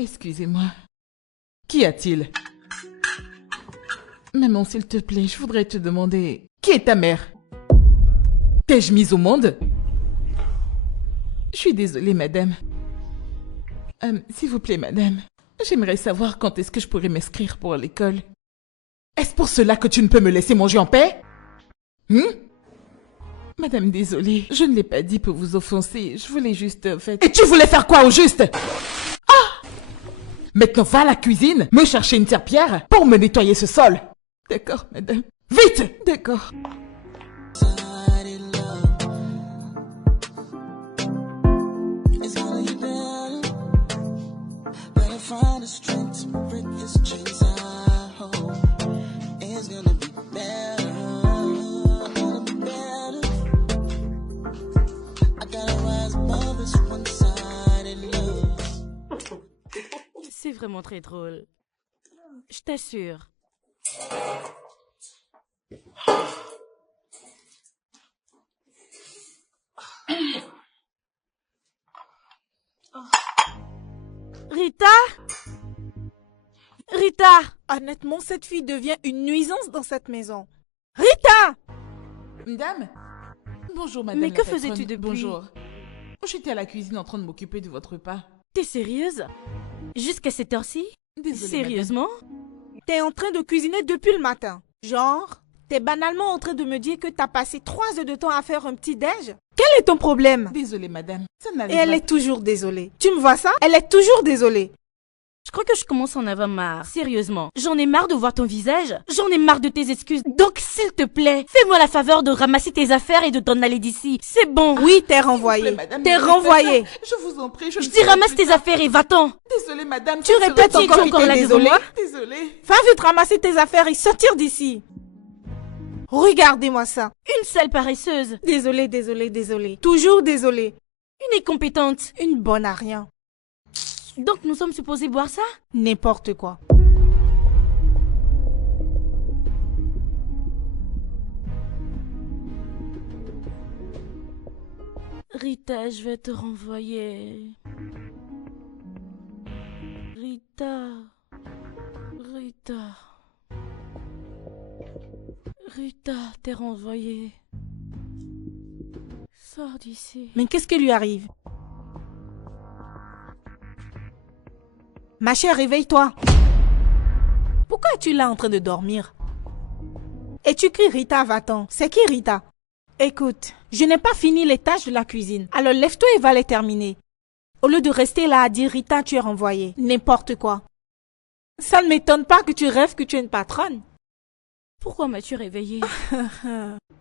Excusez-moi. Qu'y a-t-il? Maman, s'il te plaît, je voudrais te demander... Qui est ta mère? T'ai-je mise au monde? Je suis désolée, madame. S'il vous plaît, madame. J'aimerais savoir quand est-ce que je pourrais m'inscrire pour l'école. Est-ce pour cela que tu ne peux me laisser manger en paix? Madame, désolée, je ne l'ai pas dit pour vous offenser. Je voulais juste, en fait... Et tu voulais faire quoi au juste? Ah! Maintenant, va à la cuisine, me chercher une serpillière pour me nettoyer ce sol. D'accord, madame. Vite! D'accord. C'est vraiment très drôle. Je t'assure. Rita? Rita! Honnêtement, cette fille devient une nuisance dans cette maison. Rita! Madame? Bonjour, madame. Mais que faisais-tu depuis? Bonjour. J'étais à la cuisine en train de m'occuper de votre repas. T'es sérieuse? Jusqu'à cette heure-ci? Désolée, Sérieusement? T'es en train de cuisiner depuis le matin. Genre, t'es banalement en train de me dire que t'as passé 3 heures de temps à faire un petit déj? Quel est ton problème? Désolée, madame. Ça Et n'arrivera elle est toujours désolée. Tu me vois ça? Elle est toujours désolée. Je crois que je commence à en avoir marre. Sérieusement. J'en ai marre de voir ton visage. J'en ai marre de tes excuses. Donc, s'il te plaît, fais-moi la faveur de ramasser tes affaires et de t'en aller d'ici. C'est bon. Oui, t'es renvoyée. madame, T'es ne renvoyée. faites pas ça. Je vous en prie, Je dis ramasse tes affaires et va-t'en. Désolée, madame. Tu répètes Petit, encore tu es que encore t'es là devant désolée. moi? Désolée. Va vite ramasser tes affaires et sortir d'ici. Regardez-moi ça. Une sale paresseuse. Désolée, désolée, désolée. Toujours désolée. Une incompétente. Une bonne à rien. Donc, nous sommes supposés boire ça? N'importe quoi. Rita, je vais te renvoyer. Rita. Rita. Rita, t'es renvoyée. Sors d'ici. Mais qu'est-ce qui lui arrive? Ma chère, réveille-toi. Pourquoi es-tu là en train de dormir? Et tu cries Rita, va-t'en. C'est qui Rita? Écoute, je n'ai pas fini les tâches de la cuisine. Alors lève-toi et va les terminer. Au lieu de rester là à dire Rita, tu es renvoyée. N'importe quoi. Ça ne m'étonne pas que tu rêves que tu es une patronne. Pourquoi m'as-tu réveillée?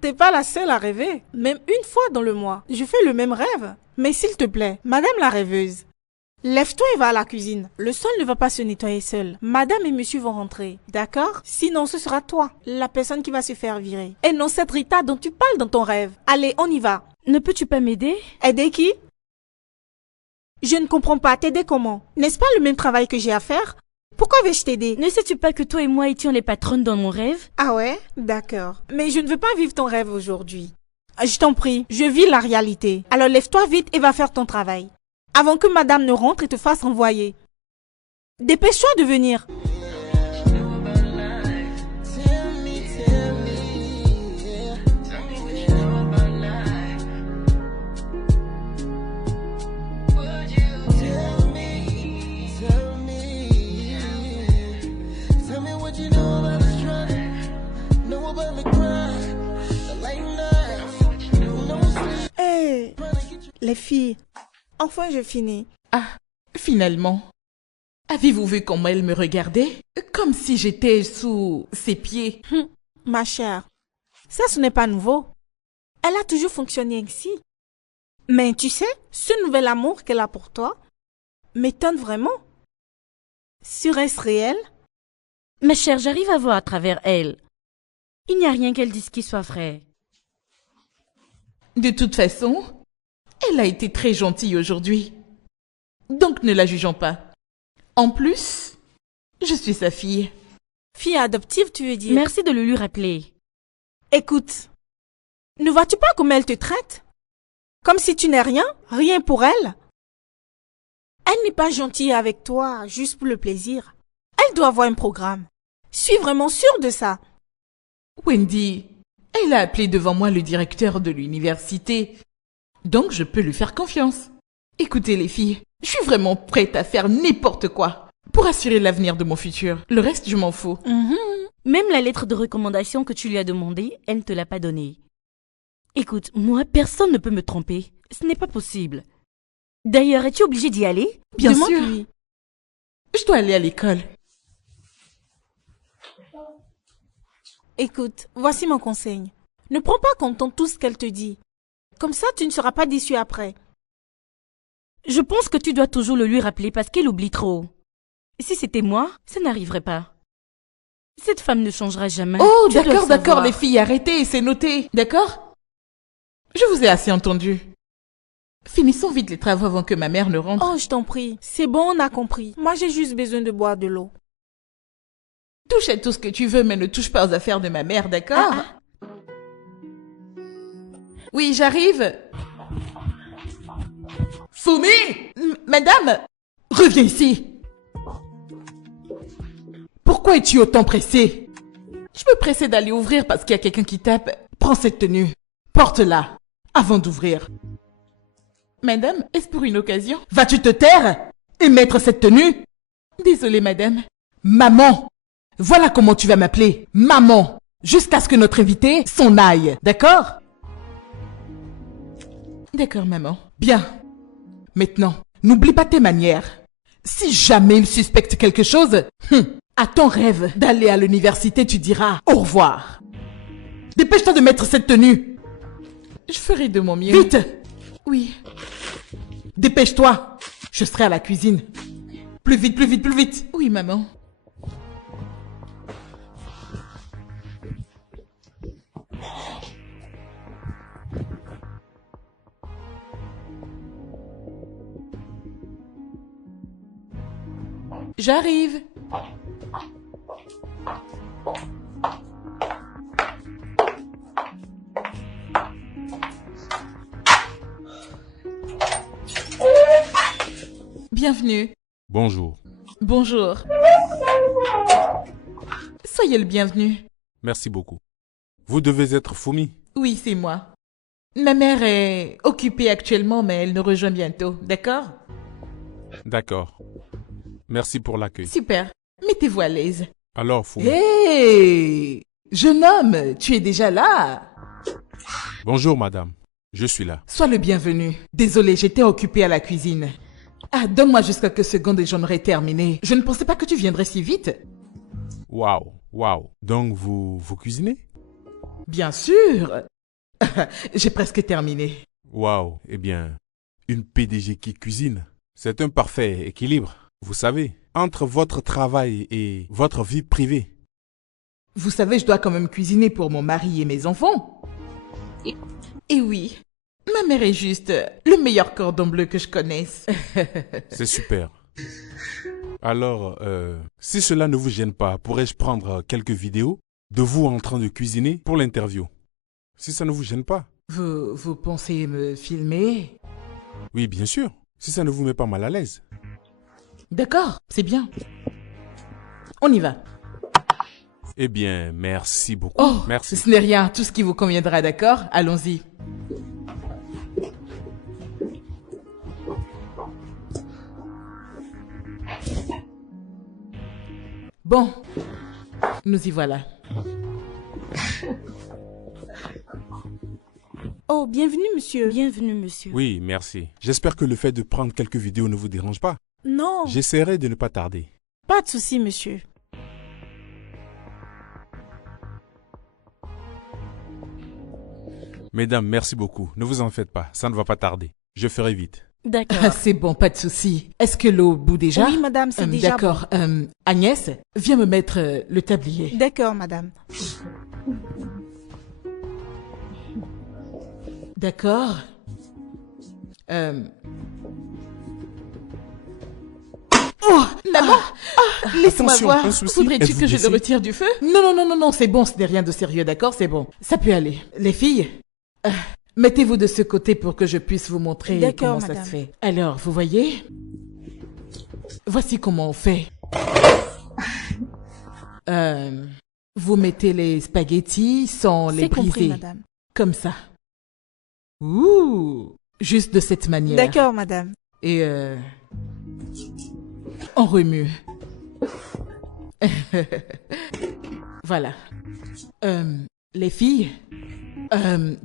T'es pas la seule à rêver. Même une fois dans le mois, je fais le même rêve. Mais s'il te plaît, madame la rêveuse, lève-toi et va à la cuisine. Le sol ne va pas se nettoyer seul. Madame et monsieur vont rentrer, d'accord? Sinon, ce sera toi, la personne qui va se faire virer. Et non cette Rita dont tu parles dans ton rêve. Allez, on y va. Ne peux-tu pas m'aider? Aider qui? Je ne comprends pas. T'aider comment? N'est-ce pas le même travail que j'ai à faire? Pourquoi vais-je t'aider? Ne sais-tu pas que toi et moi étions les patronnes dans mon rêve? Ah ouais? D'accord. Mais je ne veux pas vivre ton rêve aujourd'hui. Je t'en prie, je vis la réalité. Alors lève-toi vite et va faire ton travail. Avant que madame ne rentre et te fasse renvoyer. Dépêche-toi de venir. Hey, les filles, enfin je finis. Ah, finalement. Avez-vous vu comment elle me regardait? Comme si j'étais sous ses pieds. Ma chère, ça ce n'est pas nouveau. Elle a toujours fonctionné ainsi. Mais tu sais, ce nouvel amour qu'elle a pour toi m'étonne vraiment. Serait-ce réel? Ma chère, j'arrive à voir à travers elle. Il n'y a rien qu'elle dise qui soit vrai. De toute façon, elle a été très gentille aujourd'hui. Donc ne la jugeons pas. En plus, je suis sa fille. Fille adoptive, tu veux dire? Merci de le lui rappeler. Écoute, ne vois-tu pas comment elle te traite? Comme si tu n'es rien, rien pour elle. Elle n'est pas gentille avec toi, juste pour le plaisir. Elle doit avoir un programme. Je suis vraiment sûre de ça. Wendy, elle a appelé devant moi le directeur de l'université. Donc je peux lui faire confiance. Écoutez les filles, je suis vraiment prête à faire n'importe quoi pour assurer l'avenir de mon futur. Le reste, je m'en fous. Même la lettre de recommandation que tu lui as demandée, elle ne te l'a pas donnée. Écoute, moi, personne ne peut me tromper. Ce n'est pas possible. D'ailleurs, es-tu obligée d'y aller? Bien sûr. Demande-lui. Je dois aller à l'école. Écoute, voici mon conseil. Ne prends pas comme ton tout ce qu'elle te dit. Comme ça, tu ne seras pas déçu après. Je pense que tu dois toujours le lui rappeler parce qu'elle oublie trop. Si c'était moi, ça n'arriverait pas. Cette femme ne changera jamais. Oh, Tu dois le d'accord, d'accord, savoir. les filles, arrêtez, c'est noté, d'accord? Je vous ai assez entendu. Finissons vite les travaux avant que ma mère ne rentre. Oh, je t'en prie. C'est bon, on a compris. Moi, j'ai juste besoin de boire de l'eau. Touche à tout ce que tu veux, mais ne touche pas aux affaires de ma mère, d'accord? Oui, j'arrive. Fumi! Madame! Reviens ici! Pourquoi es-tu autant pressée? Je me pressais d'aller ouvrir parce qu'il y a quelqu'un qui tape. Prends cette tenue. Porte-la. Avant d'ouvrir. Madame, est-ce pour une occasion? Vas-tu te taire et mettre cette tenue? Désolée, madame. Maman! Voilà comment tu vas m'appeler. Maman! Jusqu'à ce que notre invité s'en aille. D'accord? D'accord, maman. Bien. Maintenant, n'oublie pas tes manières. Si jamais il suspecte quelque chose, à ton rêve d'aller à l'université, tu diras au revoir. Dépêche-toi de mettre cette tenue. Je ferai de mon mieux. Vite! Oui. Dépêche-toi. Je serai à la cuisine. Plus vite, plus vite, plus vite. Oui, maman. J'arrive. Bienvenue. Bonjour. Bonjour. Soyez le bienvenu. Merci beaucoup. Vous devez être Fumi. Oui, c'est moi. Ma mère est occupée actuellement, mais elle nous rejoint bientôt, d'accord? D'accord. Merci pour l'accueil. Super. Mettez-vous à l'aise. Alors, Fumi. Hé! Jeune homme, tu es déjà là? Bonjour, madame. Je suis là. Sois le bienvenu. Désolé, j'étais occupée à la cuisine. Ah, donne-moi juste quelques secondes et j'en aurai terminé. Je ne pensais pas que tu viendrais si vite. Waouh, waouh. Donc, vous cuisinez? Bien sûr. J'ai presque terminé. Waouh. Eh bien, une PDG qui cuisine, c'est un parfait équilibre. Vous savez, entre votre travail et votre vie privée. Vous savez, je dois quand même cuisiner pour mon mari et mes enfants. Et oui, ma mère est juste le meilleur cordon bleu que je connaisse. C'est super. Alors, si cela ne vous gêne pas, pourrais-je prendre quelques vidéos de vous en train de cuisiner pour l'interview? Si ça ne vous gêne pas. Vous pensez me filmer? Oui, bien sûr. Si ça ne vous met pas mal à l'aise. D'accord, c'est bien. On y va. Eh bien, merci beaucoup. Oh, merci. Ce n'est rien, tout ce qui vous conviendra, d'accord? Allons-y. Bon, nous y voilà. Oh, bienvenue, monsieur. Bienvenue, monsieur. Oui, merci. J'espère que le fait de prendre quelques vidéos ne vous dérange pas. Non, J'essaierai de ne pas tarder. pas de souci, monsieur. Mesdames, merci beaucoup. Ne vous en faites pas, ça ne va pas tarder. Je ferai vite. D'accord. Ah, c'est bon, pas de souci. Est-ce que l'eau bout déjà? Oui, madame, c'est déjà D'accord. Agnès, viens me mettre le tablier. D'accord, madame. D'accord. Oh, maman! Laisse-moi Attention, voir. un souci, Voudrais-tu êtes-vous que je le blessée? retire du feu? Non, non, non, non, non, c'est bon, ce n'est rien de sérieux, d'accord? C'est bon. Ça peut aller. Les filles, mettez-vous de ce côté pour que je puisse vous montrer D'accord, comment ça madame. se fait. Alors, vous voyez? Voici comment on fait. Vous mettez les spaghettis sans les C'est compris, briser. madame. Comme ça. Ouh! Juste de cette manière. D'accord, madame. Et on remue. Voilà. Les filles,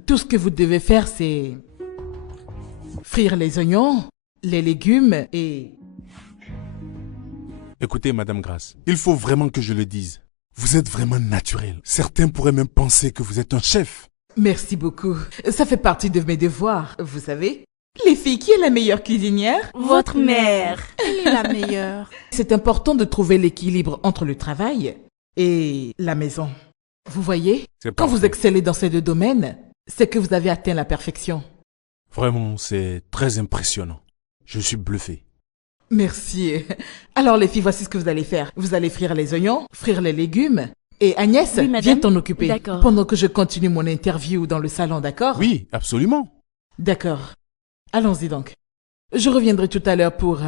tout ce que vous devez faire, c'est frire les oignons, les légumes et... Écoutez, Madame Grace, il faut vraiment que je le dise. Vous êtes vraiment naturel. Certains pourraient même penser que vous êtes un chef. Merci beaucoup. Ça fait partie de mes devoirs, vous savez. Les filles, qui est la meilleure cuisinière? Votre mère. Elle est la meilleure. C'est important de trouver l'équilibre entre le travail et la maison. Vous voyez, C'est quand vous parfait. excellez dans ces deux domaines, c'est que vous avez atteint la perfection. Vraiment, c'est très impressionnant. Je suis bluffé. Merci. Alors les filles, voici ce que vous allez faire. Vous allez frire les oignons, frire les légumes. Et Agnès, Oui, madame. viens t'en occuper. D'accord. Pendant que je continue mon interview dans le salon, d'accord? Oui, absolument. D'accord. Allons-y donc. Je reviendrai tout à l'heure pour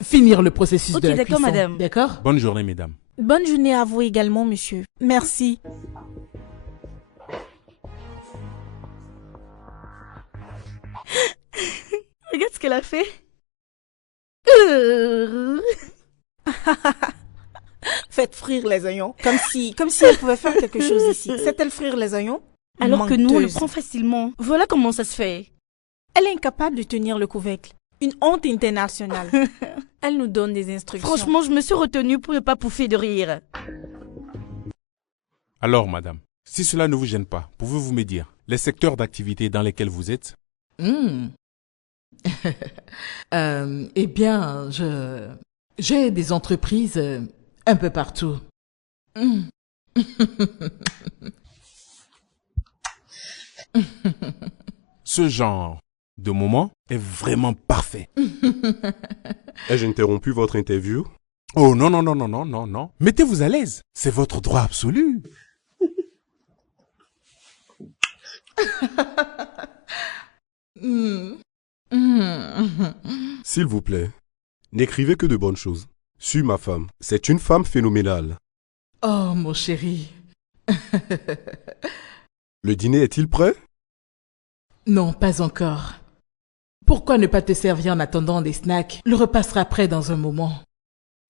finir le processus Ok, de la d'accord, cuisson. madame. D'accord? Bonne journée, mesdames. Bonne journée à vous également, monsieur. Merci. Regarde ce qu'elle a fait. Faites frire les oignons. Comme si elle pouvait faire quelque chose ici. Sait-elle frire les oignons? Alors que nous, on le Menteuse. prend facilement. Voilà comment ça se fait. Elle est incapable de tenir le couvercle. Une honte internationale. Elle nous donne des instructions. Franchement, je me suis retenue pour ne pas pouffer de rire. Alors, madame, si cela ne vous gêne pas, pouvez-vous me dire les secteurs d'activité dans lesquels vous êtes? Hmm. Eh bien, j'ai des entreprises un peu partout. Hmm. Ce genre de moment est vraiment parfait. Ai-je interrompu votre interview? Oh non, non, non, non, non, non, non. Mettez-vous à l'aise. C'est votre droit absolu. Hmm. Hmm. S'il vous plaît, n'écrivez que de bonnes choses. Suis ma femme. C'est une femme phénoménale. Oh, mon chéri. Le dîner est-il prêt? Non, pas encore. Pourquoi ne pas te servir en attendant des snacks? Le repas sera prêt dans un moment.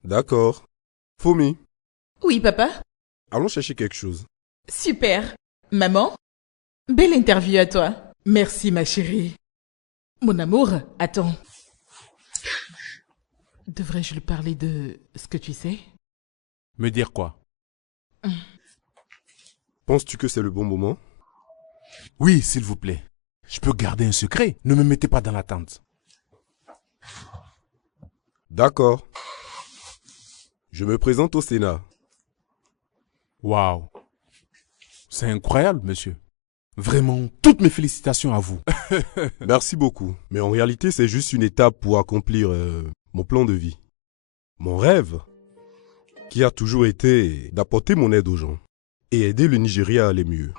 D'accord. Fomi, Oui, papa? allons chercher quelque chose. Super. Maman? Belle interview à toi. Merci, ma chérie. Mon amour, attends. Devrais-je lui parler de ce que tu sais? Me dire quoi? Penses-tu que c'est le bon moment? Oui, s'il vous plaît. Je peux garder un secret. Ne me mettez pas dans l'attente. D'accord. Je me présente au Sénat. Waouh. C'est incroyable, monsieur. Vraiment, toutes mes félicitations à vous. Merci beaucoup. Mais en réalité, c'est juste une étape pour accomplir mon plan de vie. Mon rêve, qui a toujours été d'apporter mon aide aux gens et aider le Nigeria à aller mieux.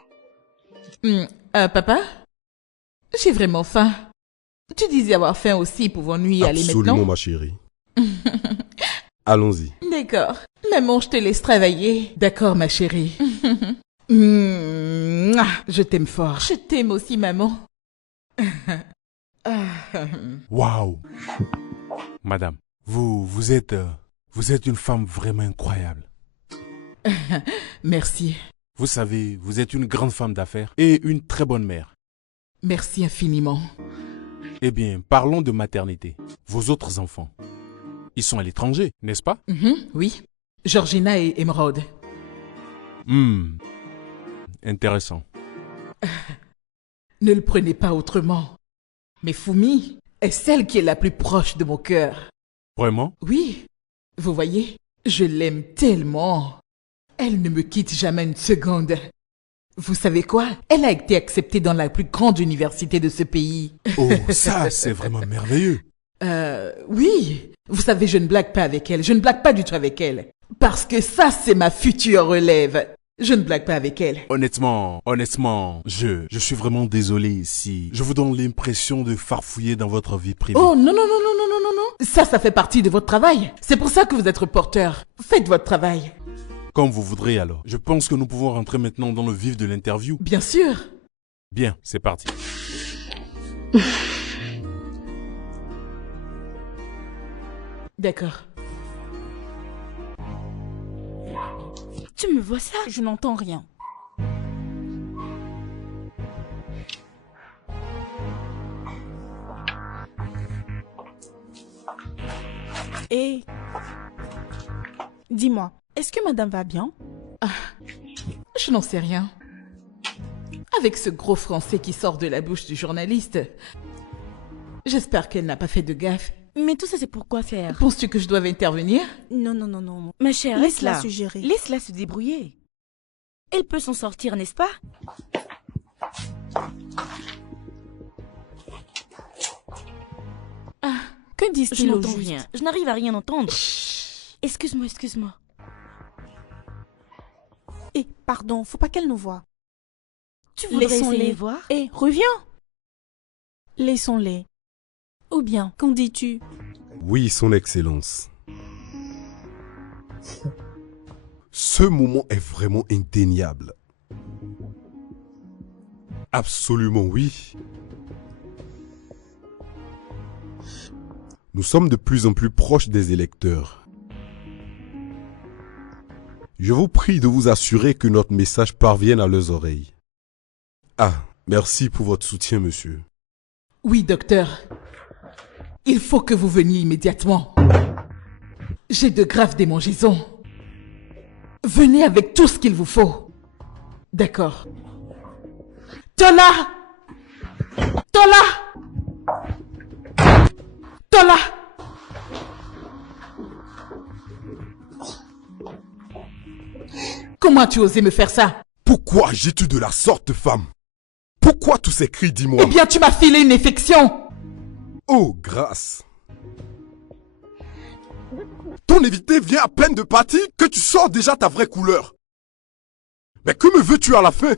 Papa? J'ai vraiment faim. Tu disais avoir faim aussi, pouvons-nous y aller Absolument, maintenant? ma chérie. Allons-y. D'accord. Maman, je te laisse travailler. D'accord, ma chérie. Mouah, je t'aime fort. Je t'aime aussi, maman. Waouh. Madame, vous êtes une femme vraiment incroyable. Merci. Vous savez, vous êtes une grande femme d'affaires et une très bonne mère. Merci infiniment. Eh bien, parlons de maternité. Vos autres enfants, ils sont à l'étranger, n'est-ce pas? Oui. Georgina et Emeraude. Intéressant. Ne le prenez pas autrement. Mais Fumi est celle qui est la plus proche de mon cœur. Vraiment? Oui. Vous voyez, je l'aime tellement. Elle ne me quitte jamais une seconde. Vous savez quoi? Elle a été acceptée dans la plus grande université de ce pays. Oh, ça, c'est vraiment merveilleux. Oui. Vous savez, je ne blague pas avec elle. Je ne blague pas du tout avec elle. Parce que ça, c'est ma future relève. Je ne blague pas avec elle. Honnêtement, je suis vraiment désolé si je vous donne l'impression de farfouiller dans votre vie privée. Oh non, non, non, non, non, non, non, non. Ça fait partie de votre travail. C'est pour ça que vous êtes reporter. Faites votre travail. Comme vous voudrez alors. Je pense que nous pouvons rentrer maintenant dans le vif de l'interview. Bien sûr. Bien, c'est parti. D'accord. Tu me vois ça? Je n'entends rien. Et dis-moi, est-ce que madame va bien? Je n'en sais rien. Avec ce gros français qui sort de la bouche du journaliste, j'espère qu'elle n'a pas fait de gaffe. Mais tout ça, c'est pour quoi faire? Penses-tu que je dois intervenir? Non, non, non, non. Ma chère, Laisse-la laisse-la se gérer. Laisse-la se débrouiller. Elle peut s'en sortir, n'est-ce pas? Que Je disent-ils au n'entends juste? rien. Je n'arrive à rien entendre. Excuse-moi, excuse-moi. Eh, pardon, faut pas qu'elle nous voie. Tu voudrais Laissons-les. essayer voir? Eh, reviens. Laissons-les. Ou bien, qu'en dis-tu? Oui, son excellence. Ce moment est vraiment indéniable. Absolument oui. Nous sommes de plus en plus proches des électeurs. Je vous prie de vous assurer que notre message parvienne à leurs oreilles. Ah, merci pour votre soutien, monsieur. Oui, docteur. Il faut que vous veniez immédiatement. J'ai de graves démangeaisons. Venez avec tout ce qu'il vous faut. D'accord. Tola! Tola! Tola! Comment as-tu osé me faire ça? Pourquoi agis-tu de la sorte, femme? Pourquoi tous ces cris, dis-moi? Eh bien, tu m'as filé une infection! Oh, grâce. Ton évité vient à peine de partir que tu sors déjà ta vraie couleur. Mais que me veux-tu à la fin?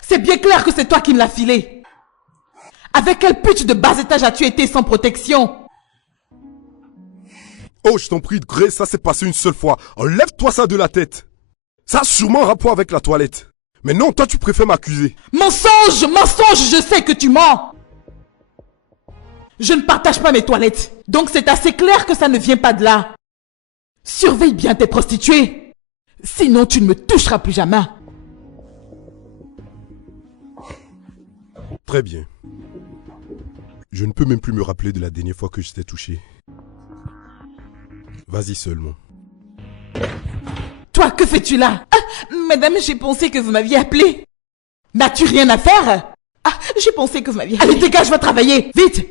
C'est bien clair que c'est toi qui me l'as filé. Avec quel pute de bas étage as-tu été sans protection? Oh, je t'en prie, Grey, ça s'est passé une seule fois. Enlève-toi ça de la tête. Ça a sûrement un rapport avec la toilette. Mais non, toi tu préfères m'accuser. Mensonge! Mensonge! Je sais que tu mens! Je ne partage pas mes toilettes. Donc c'est assez clair que ça ne vient pas de là. Surveille bien tes prostituées. Sinon tu ne me toucheras plus jamais. Très bien. Je ne peux même plus me rappeler de la dernière fois que je t'ai touché. Vas-y seulement. Toi, que fais-tu là? Ah, madame, j'ai pensé que vous m'aviez appelé. N'as-tu rien à faire? Ah, j'ai pensé que vous m'aviez appelé. Allez, dégage, va travailler. Vite.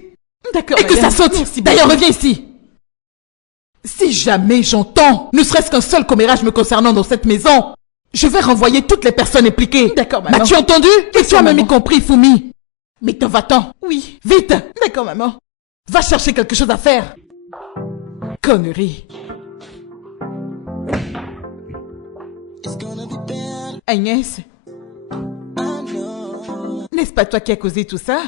D'accord, et que ça saute. D'ailleurs, reviens ici. Si jamais j'entends, ne serait-ce qu'un seul commérage me concernant dans cette maison, je vais renvoyer toutes les personnes impliquées. D'accord, maman. M'as-tu entendu? Et tu as même y compris, Fumi. Mais t'en va-t'en. Oui. Vite. D'accord, maman. Va chercher quelque chose à faire. Connerie. Agnès, n'est-ce pas toi qui as causé tout ça?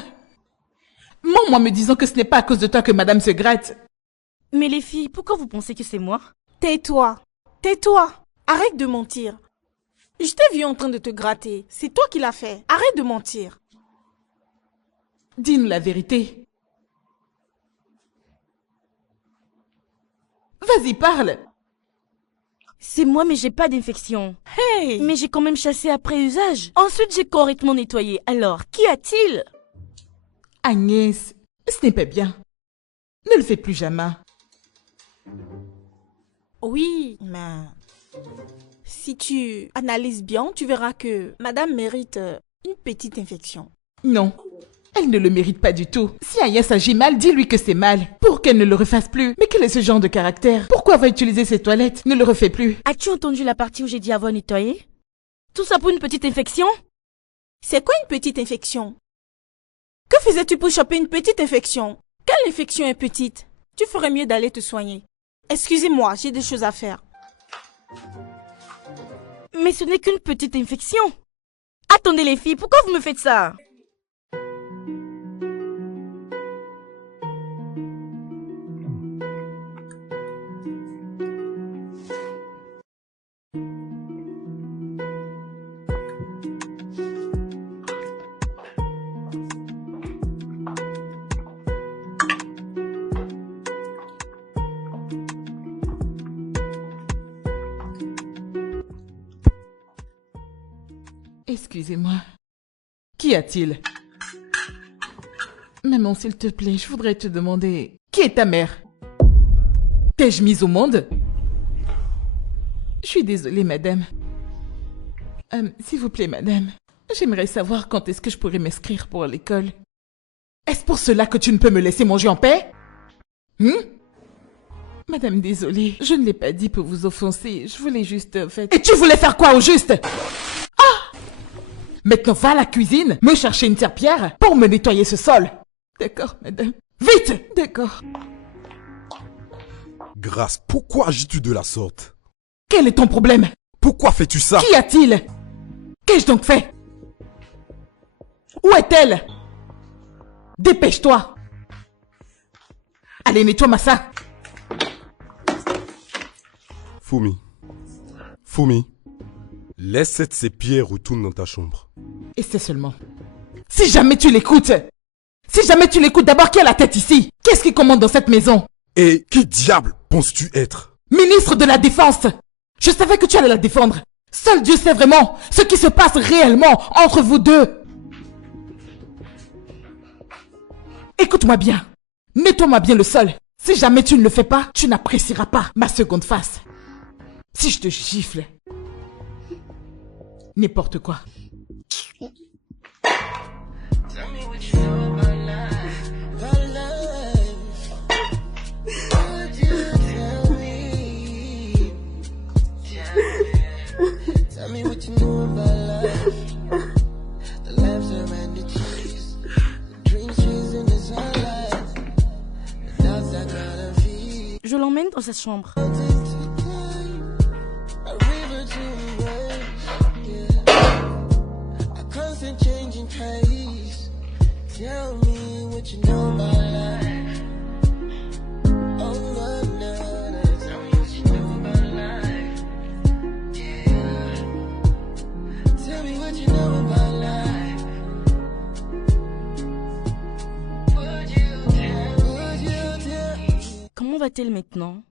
Moi me disant que ce n'est pas à cause de toi que madame se gratte. Mais les filles, pourquoi vous pensez que c'est moi? Tais-toi. Tais-toi. Arrête de mentir. Je t'ai vu en train de te gratter. C'est toi qui l'as fait. Arrête de mentir. Dis-nous la vérité. Vas-y, parle. C'est moi, mais j'ai pas d'infection. Hey! Mais j'ai quand même chassé après usage. Ensuite, j'ai correctement nettoyé. Alors, qu'y a-t-il? Agnès, ce n'est pas bien. Ne le fais plus jamais. Oui, mais si tu analyses bien, tu verras que madame mérite une petite infection. Non, elle ne le mérite pas du tout. Si Agnès agit mal, dis-lui que c'est mal. Pour qu'elle ne le refasse plus. Mais quel est ce genre de caractère? Pourquoi va utiliser ses toilettes? Ne le refais plus. As-tu entendu la partie où j'ai dit avoir nettoyé? Tout ça pour une petite infection? C'est quoi une petite infection? Que faisais-tu pour choper une petite infection? Quelle infection est petite? Tu ferais mieux d'aller te soigner. Excusez-moi, j'ai des choses à faire. Mais ce n'est qu'une petite infection. Attendez les filles, pourquoi vous me faites ça? Excusez-moi. Qu'y a-t-il? Maman, s'il te plaît, je voudrais te demander... Qui est ta mère? T'ai-je mise au monde? Je suis désolée, madame. S'il vous plaît, madame. J'aimerais savoir quand est-ce que je pourrais m'inscrire pour l'école. Est-ce pour cela que tu ne peux me laisser manger en paix? Madame, désolée. Je ne l'ai pas dit pour vous offenser. Je voulais juste... Et tu voulais faire quoi au juste? Maintenant, va à la cuisine, me chercher une serpillière pour me nettoyer ce sol. D'accord, madame. Vite! D'accord. Grâce, pourquoi agis-tu de la sorte? Quel est ton problème? Pourquoi fais-tu ça? Qu'y a-t-il? Qu'ai-je donc fait? Où est-elle? Dépêche-toi. Allez, nettoie-moi ça. Fumi, laisse cette serpillière, retourne dans ta chambre. Et c'est seulement. Si jamais tu l'écoutes d'abord qui a la tête ici? Qu'est-ce qui commande dans cette maison? Et qui diable penses-tu être? Ministre de la Défense! Je savais que tu allais la défendre. Seul Dieu sait vraiment ce qui se passe réellement entre vous deux. Écoute-moi bien. Nettoie-moi bien le sol. Si jamais tu ne le fais pas, tu n'apprécieras pas ma seconde face. Si je te gifle. N'importe quoi. Je l'emmène dans sa chambre. Comment va-t-elle maintenant?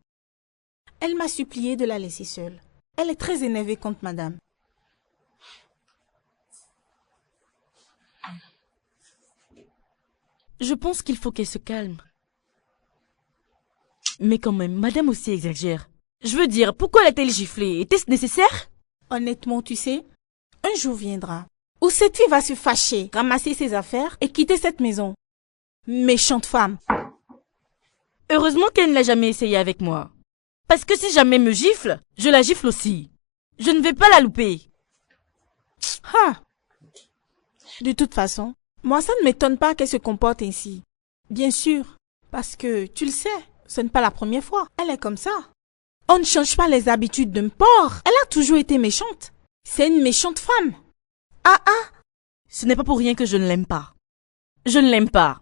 Elle m'a supplié de la laisser seule. Elle est très énervée contre madame. Je pense qu'il faut qu'elle se calme. Mais quand même, madame aussi exagère. Je veux dire, pourquoi l'a-t-elle giflée? Était-ce nécessaire? Honnêtement, tu sais, un jour viendra où cette fille va se fâcher, ramasser ses affaires et quitter cette maison. Méchante femme. Heureusement qu'elle ne l'a jamais essayé avec moi. Parce que si jamais elle me gifle, je la gifle aussi. Je ne vais pas la louper. Ah. De toute façon, moi ça ne m'étonne pas qu'elle se comporte ainsi. Bien sûr, parce que, tu le sais, ce n'est pas la première fois. Elle est comme ça. On ne change pas les habitudes d'un porc. Elle a toujours été méchante. C'est une méchante femme. Ah ah. Ce n'est pas pour rien que je ne l'aime pas. Je ne l'aime pas.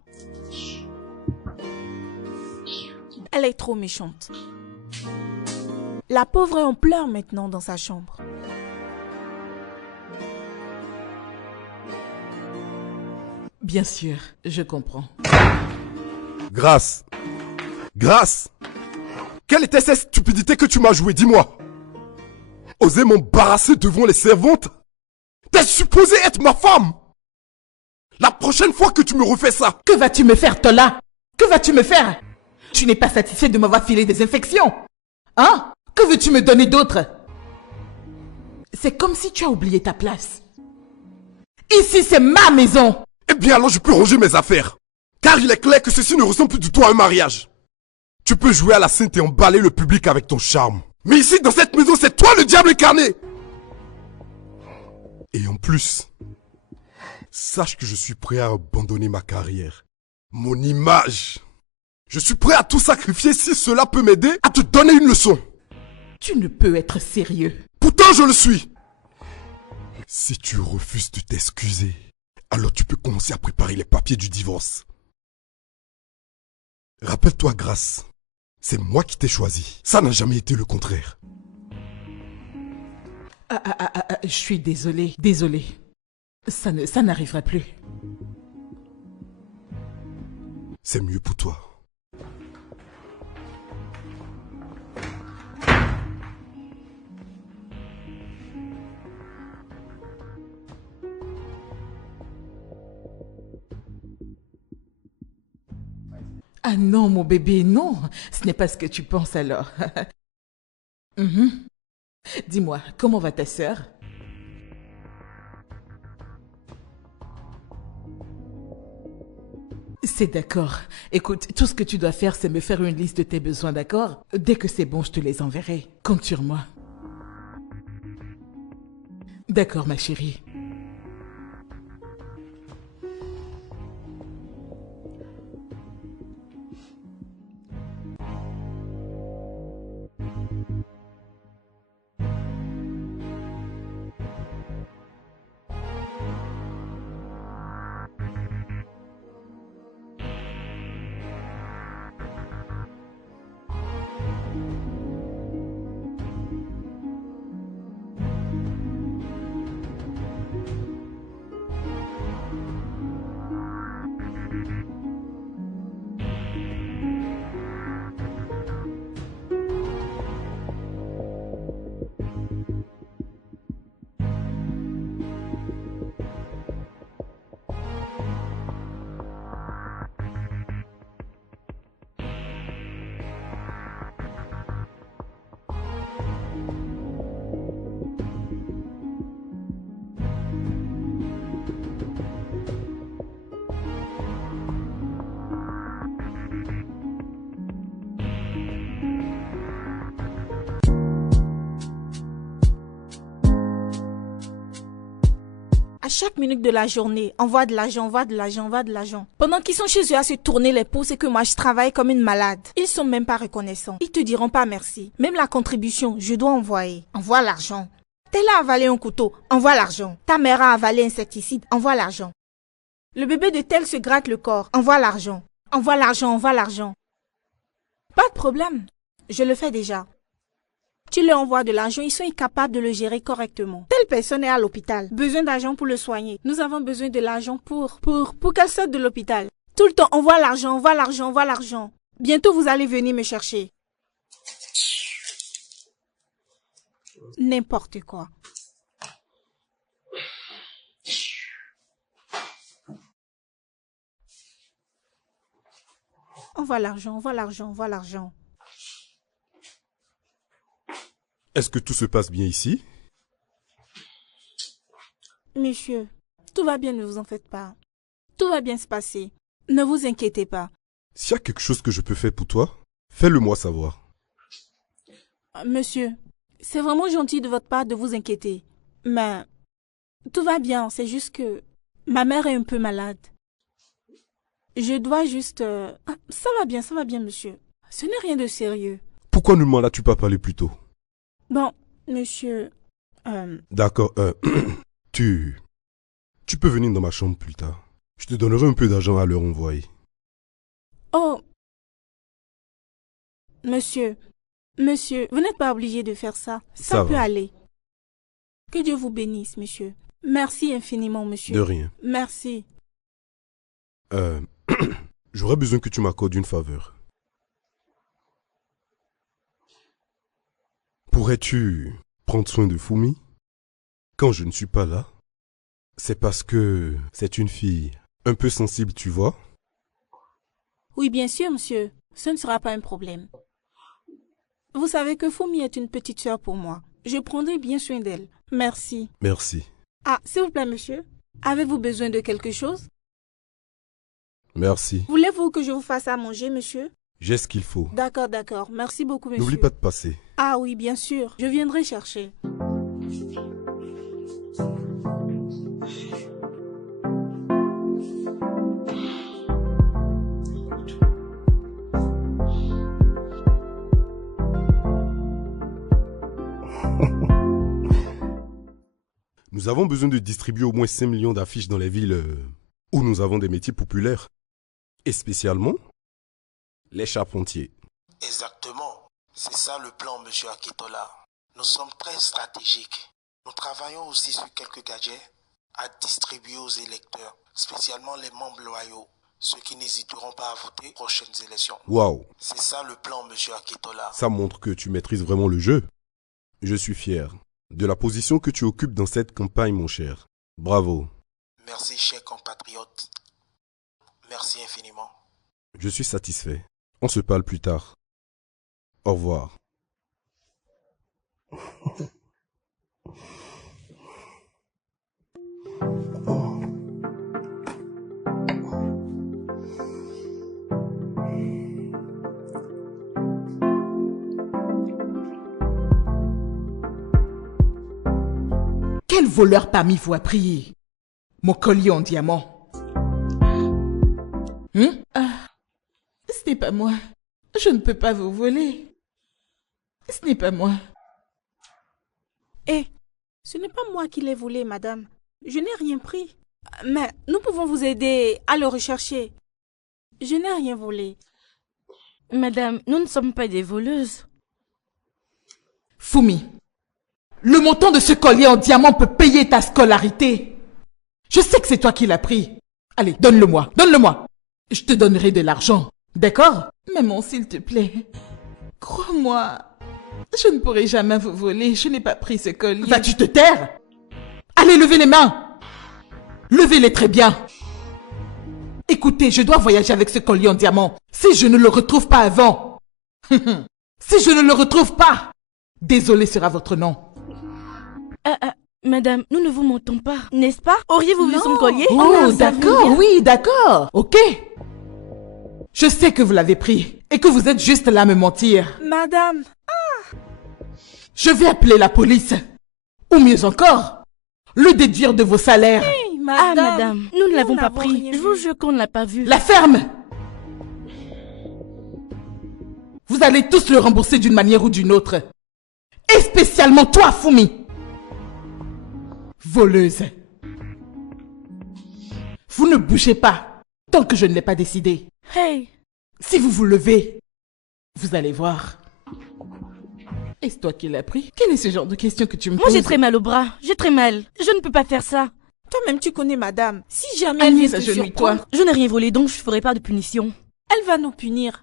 Elle est trop méchante. La pauvre est en pleurs maintenant dans sa chambre. Bien sûr, je comprends. Grâce! Quelle était cette stupidité que tu m'as jouée, dis-moi? Oser m'embarrasser devant les servantes? T'es supposée être ma femme! La prochaine fois que tu me refais ça... Que vas-tu me faire, Tola? Que vas-tu me faire? Tu n'es pas satisfait de m'avoir filé des infections? Hein? Que veux-tu me donner d'autre? C'est comme si tu as oublié ta place. Ici, c'est ma maison! Eh bien alors je peux ranger mes affaires. Car il est clair que ceci ne ressemble plus du tout à un mariage. Tu peux jouer à la sainte et emballer le public avec ton charme. Mais ici, dans cette maison, c'est toi le diable incarné! Et en plus, sache que je suis prêt à abandonner ma carrière, mon image. Je suis prêt à tout sacrifier si cela peut m'aider à te donner une leçon. Tu ne peux être sérieux. Pourtant je le suis. Si tu refuses de t'excuser, alors tu peux commencer à préparer les papiers du divorce. Rappelle-toi, Grâce, c'est moi qui t'ai choisi. Ça n'a jamais été le contraire. Je suis désolée. Ça n'arrivera plus. C'est mieux pour toi. Ah non, mon bébé, non. Ce n'est pas ce que tu penses alors. Mhm. Dis-moi, comment va ta sœur? C'est d'accord. Écoute, tout ce que tu dois faire, c'est me faire une liste de tes besoins, d'accord? Dès que c'est bon, je te les enverrai. Compte sur moi. D'accord, ma chérie. À chaque minute de la journée, envoie de l'argent, envoie de l'argent, envoie de l'argent. Pendant qu'ils sont chez eux à se tourner les pouces et que moi je travaille comme une malade. Ils sont même pas reconnaissants. Ils te diront pas merci. Même la contribution, je dois envoyer. Envoie l'argent. Tel a avalé un couteau, envoie l'argent. Ta mère a avalé un insecticide, envoie l'argent. Le bébé de tel se gratte le corps, envoie l'argent. Envoie l'argent, envoie l'argent. Pas de problème, je le fais déjà. Tu leur envoies de l'argent, ils sont incapables de le gérer correctement. Telle personne est à l'hôpital, besoin d'argent pour le soigner. Nous avons besoin de l'argent pour qu'elle sorte de l'hôpital. Tout le temps, envoie l'argent, envoie l'argent, envoie l'argent. Bientôt, vous allez venir me chercher. N'importe quoi. Envoie l'argent, envoie l'argent, envoie l'argent. Est-ce que tout se passe bien ici? Monsieur, tout va bien, ne vous en faites pas. Tout va bien se passer. Ne vous inquiétez pas. S'il y a quelque chose que je peux faire pour toi, fais-le moi savoir. Monsieur, c'est vraiment gentil de votre part de vous inquiéter. Mais tout va bien, c'est juste que ma mère est un peu malade. Je dois juste... Ça va bien, monsieur. Ce n'est rien de sérieux. Pourquoi ne m'en as-tu pas parlé plus tôt? Bon, monsieur... D'accord, tu peux venir dans ma chambre plus tard. Je te donnerai un peu d'argent à leur envoyer. Oh, monsieur, vous n'êtes pas obligé de faire ça. Ça peut va. aller. Que Dieu vous bénisse, monsieur. Merci infiniment, monsieur. De rien. Merci. J'aurais besoin que tu m'accordes une faveur. Pourrais-tu prendre soin de Fumi quand je ne suis pas là? C'est parce que c'est une fille un peu sensible, tu vois? Oui, bien sûr, monsieur. Ce ne sera pas un problème. Vous savez que Fumi est une petite sœur pour moi. Je prendrai bien soin d'elle. Merci. Merci. Ah, s'il vous plaît, monsieur. Avez-vous besoin de quelque chose? Merci. Voulez-vous que je vous fasse à manger, monsieur? J'ai ce qu'il faut. D'accord, d'accord. Merci beaucoup, monsieur. N'oublie pas de passer. Ah oui, bien sûr. Je viendrai chercher. Nous avons besoin de distribuer au moins 5 millions d'affiches dans les villes où nous avons des métiers populaires. Et spécialement, les charpentiers. Exactement. C'est ça le plan, monsieur Akitola. Nous sommes très stratégiques. Nous travaillons aussi sur quelques gadgets à distribuer aux électeurs, spécialement les membres loyaux, ceux qui n'hésiteront pas à voter aux prochaines élections. Waouh! C'est ça le plan, monsieur Akitola. Ça montre que tu maîtrises vraiment le jeu. Je suis fier de la position que tu occupes dans cette campagne, mon cher. Bravo. Merci, cher compatriote. Merci infiniment. Je suis satisfait. On se parle plus tard. Au revoir. Quel voleur parmi vous a pris mon collier en diamant? Ce n'est pas moi. Je ne peux pas vous voler. Ce n'est pas moi. Eh, ce n'est pas moi qui l'ai volé, madame. Je n'ai rien pris. Mais nous pouvons vous aider à le rechercher. Je n'ai rien volé. Madame, nous ne sommes pas des voleuses. Fumi, le montant de ce collier en diamant peut payer ta scolarité. Je sais que c'est toi qui l'as pris. Allez, donne-le-moi, donne-le-moi. Je te donnerai de l'argent, d'accord? Maman, s'il te plaît, crois-moi, je ne pourrai jamais vous voler. Je n'ai pas pris ce collier. Vas-tu te taire? Allez, levez les mains. Levez-les très bien. Écoutez, je dois voyager avec ce collier en diamant. Si je ne le retrouve pas avant, si je ne le retrouve pas, désolé sera votre nom. Madame, nous ne vous mentons pas, n'est-ce pas? Auriez-vous vu son collier? Oh, d'accord, oui, d'accord. Ok. Je sais que vous l'avez pris et que vous êtes juste là à me mentir. Madame, Je vais appeler la police. Ou mieux encore, le déduire de vos salaires. hey, Ah, madame. madame, nous ne l'avons pas n'avons pris. rien Je vous vu. jure qu'on ne l'a pas vu. La ferme. Vous allez tous le rembourser d'une manière ou d'une autre. Et spécialement toi, Fumi. Voleuse. Vous ne bougez pas tant que je ne l'ai pas décidé. Hey, Si vous vous levez, vous allez voir. Est-ce toi qui l'as pris? Quel est ce genre de question que tu me moi poses? j'ai très mal au bras. J'ai très mal. Je ne peux pas faire ça. Toi-même, tu connais madame. Si jamais elle vient Agnès, te agenouille-toi. surprendre, Je n'ai rien volé, donc je ne ferai pas de punition. elle va nous punir.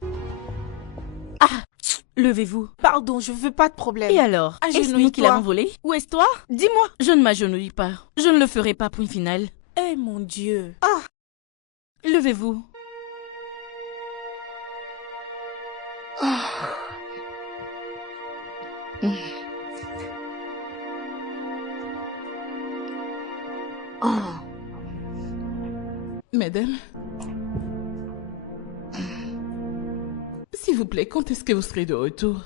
Levez-vous. Pardon, je veux pas de problème. Et alors? Est-ce nous qui Agenouille-toi. l'avons volé? Ou est-ce toi? Dis-moi. Je ne m'agenouille pas. Je ne le ferai pas, point final. Eh mon Dieu. Levez-vous. Madame, s'il vous plaît, quand est-ce que vous serez de retour?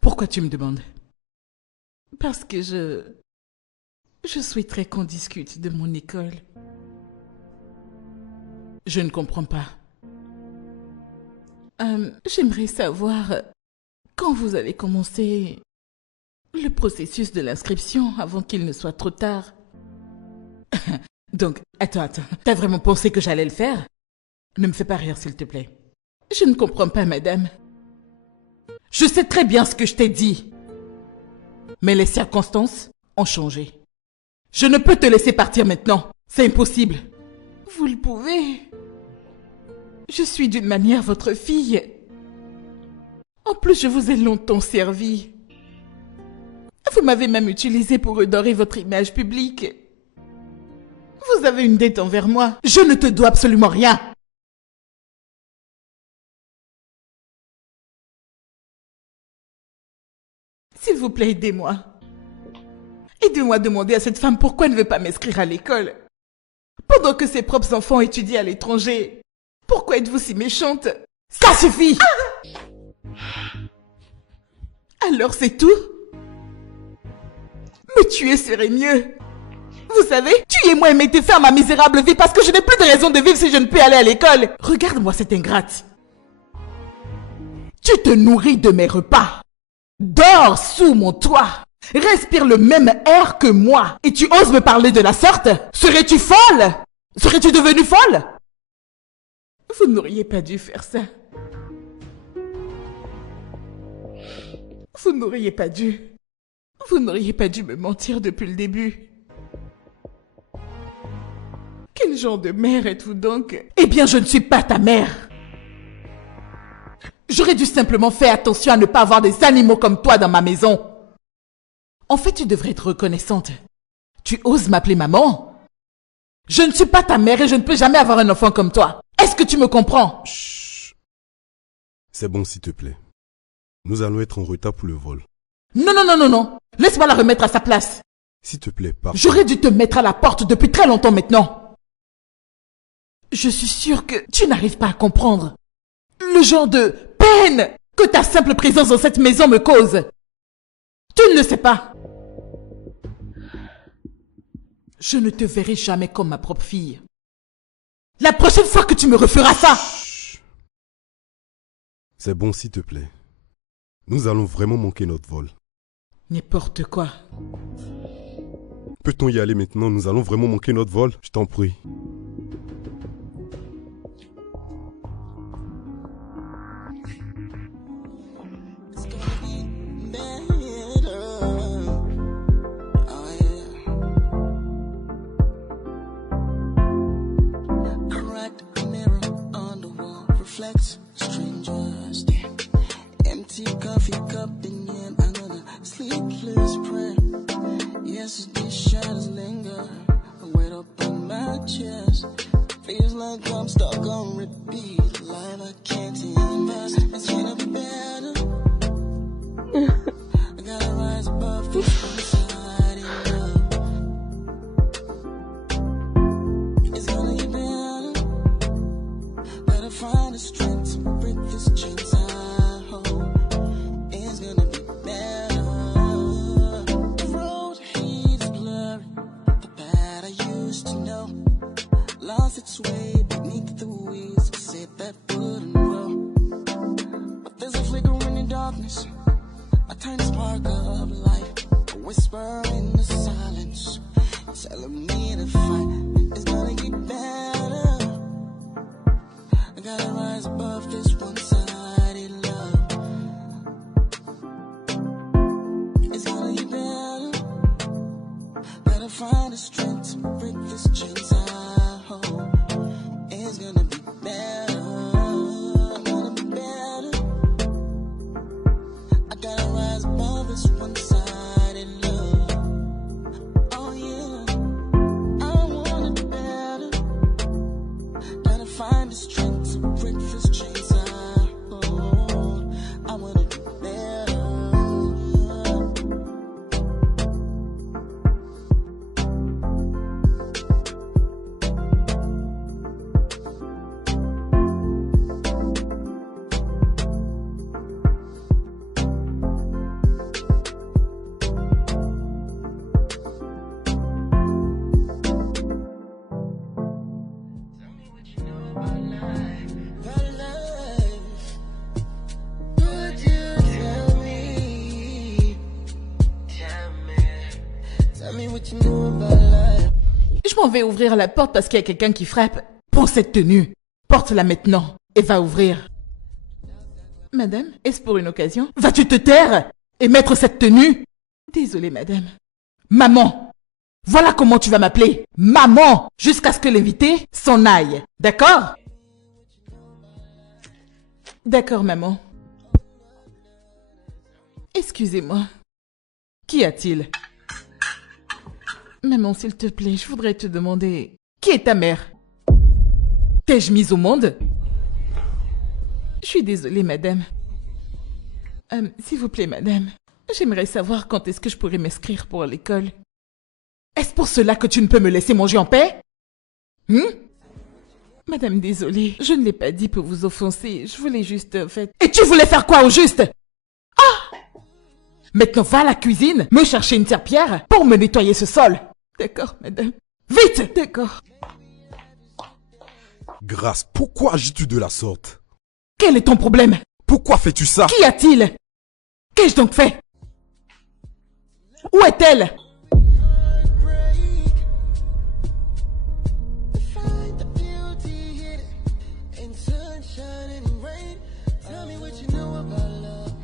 Pourquoi tu me demandes? Parce que je souhaiterais qu'on discute de mon école. Je ne comprends pas. J'aimerais savoir quand vous allez commencer le processus de l'inscription avant qu'il ne soit trop tard. Donc, attends. T'as vraiment pensé que j'allais le faire? Ne me fais pas rire, s'il te plaît. Je ne comprends pas, madame. Je sais très bien ce que je t'ai dit. Mais les circonstances ont changé. Je ne peux te laisser partir maintenant. C'est impossible. Vous le pouvez. Je suis d'une manière votre fille. En plus, je vous ai longtemps servi. Vous m'avez même utilisé pour redorer votre image publique. Vous avez une dette envers moi. Je ne te dois absolument rien. S'il vous plaît, aidez-moi. Aidez-moi à demander à cette femme pourquoi elle ne veut pas m'inscrire à l'école. Pendant que ses propres enfants étudient à l'étranger. Pourquoi êtes-vous si méchante? Ça suffit! Alors c'est tout? Me tuer serait mieux. Vous savez, tuez-moi et mettez fin à ma misérable vie parce que je n'ai plus de raison de vivre si je ne peux aller à l'école. Regarde-moi cette ingrate. Tu te nourris de mes repas. Dors sous mon toit. Respire le même air que moi. Et tu oses me parler de la sorte? Serais-tu folle? Serais-tu devenue folle? Vous n'auriez pas dû faire ça. Vous n'auriez pas dû. Vous n'auriez pas dû me mentir depuis le début. Quel genre de mère êtes-vous donc? Eh bien, je ne suis pas ta mère. J'aurais dû simplement faire attention à ne pas avoir des animaux comme toi dans ma maison. En fait, tu devrais être reconnaissante. Tu oses m'appeler maman? Je ne suis pas ta mère et je ne peux jamais avoir un enfant comme toi. Est-ce que tu me comprends? Chut. C'est bon, s'il te plaît. Nous allons être en retard pour le vol. Non, non, non, non, non. Laisse-moi la remettre à sa place. S'il te plaît, pars. J'aurais dû te mettre à la porte depuis très longtemps maintenant. Je suis sûre que tu n'arrives pas à comprendre le genre de peine que ta simple présence dans cette maison me cause. Tu ne le sais pas. Je ne te verrai jamais comme ma propre fille. La prochaine fois que tu me referas ça... Chut. C'est bon, s'il te plaît. Nous allons vraiment manquer notre vol. N'importe quoi. Peut-on y aller maintenant? Nous allons vraiment manquer notre vol. Je t'en prie. Strangers, empty coffee cup in hand, another sleepless prayer. Yesterday's shadows linger, I wait up on my chest. Feels like I'm stuck on repeat, life I can't invest. It's gonna be better. I gotta rise above this anxiety love. It's gonna get better. Gotta find the strength to break this chains I hold. It's gonna be better. The road is blurry. The path I used to know lost its way beneath the wheels. Said that wouldn't grow, but there's a flicker in the darkness, a tiny spark of light, a whisper in the silence, telling me to fight. It's gonna get better. I gotta rise above this one-sided love. It's gonna get better. Gotta find the strength to break this chains I hold. It's gonna be better. I'm gonna be better. I gotta rise above this one-sided love. Oh yeah, I wanna be better. Gotta find the strength to break this chains I hold. I wanna do better. Je m'en vais ouvrir la porte parce qu'il y a quelqu'un qui frappe. Prends cette tenue. Porte-la maintenant et va ouvrir. Madame, est-ce pour une occasion? Vas-tu te taire et mettre cette tenue? Désolée, madame. Maman. Voilà comment tu vas m'appeler. Maman. Jusqu'à ce que l'invité s'en aille. D'accord? D'accord, maman. Excusez-moi. Qu'y a-t-il? Maman, s'il te plaît, je voudrais te demander... Qui est ta mère? T'ai-je mise au monde? Je suis désolée, madame. S'il vous plaît, madame. J'aimerais savoir quand est-ce que je pourrais m'inscrire pour l'école. Est-ce pour cela que tu ne peux me laisser manger en paix? Madame, désolée, je ne l'ai pas dit pour vous offenser. Je voulais juste, en fait... Et tu voulais faire quoi au juste? Ah! Maintenant, va à la cuisine, me chercher une serpillière pour me nettoyer ce sol. D'accord, madame. Vite! D'accord. Grâce, pourquoi agis-tu de la sorte? Quel est ton problème? Pourquoi fais-tu ça? Qu'y a-t-il? Qu'ai-je donc fait? Où est-elle? Find the beauty hidden in sunshine and rain. Tell me what you know about love.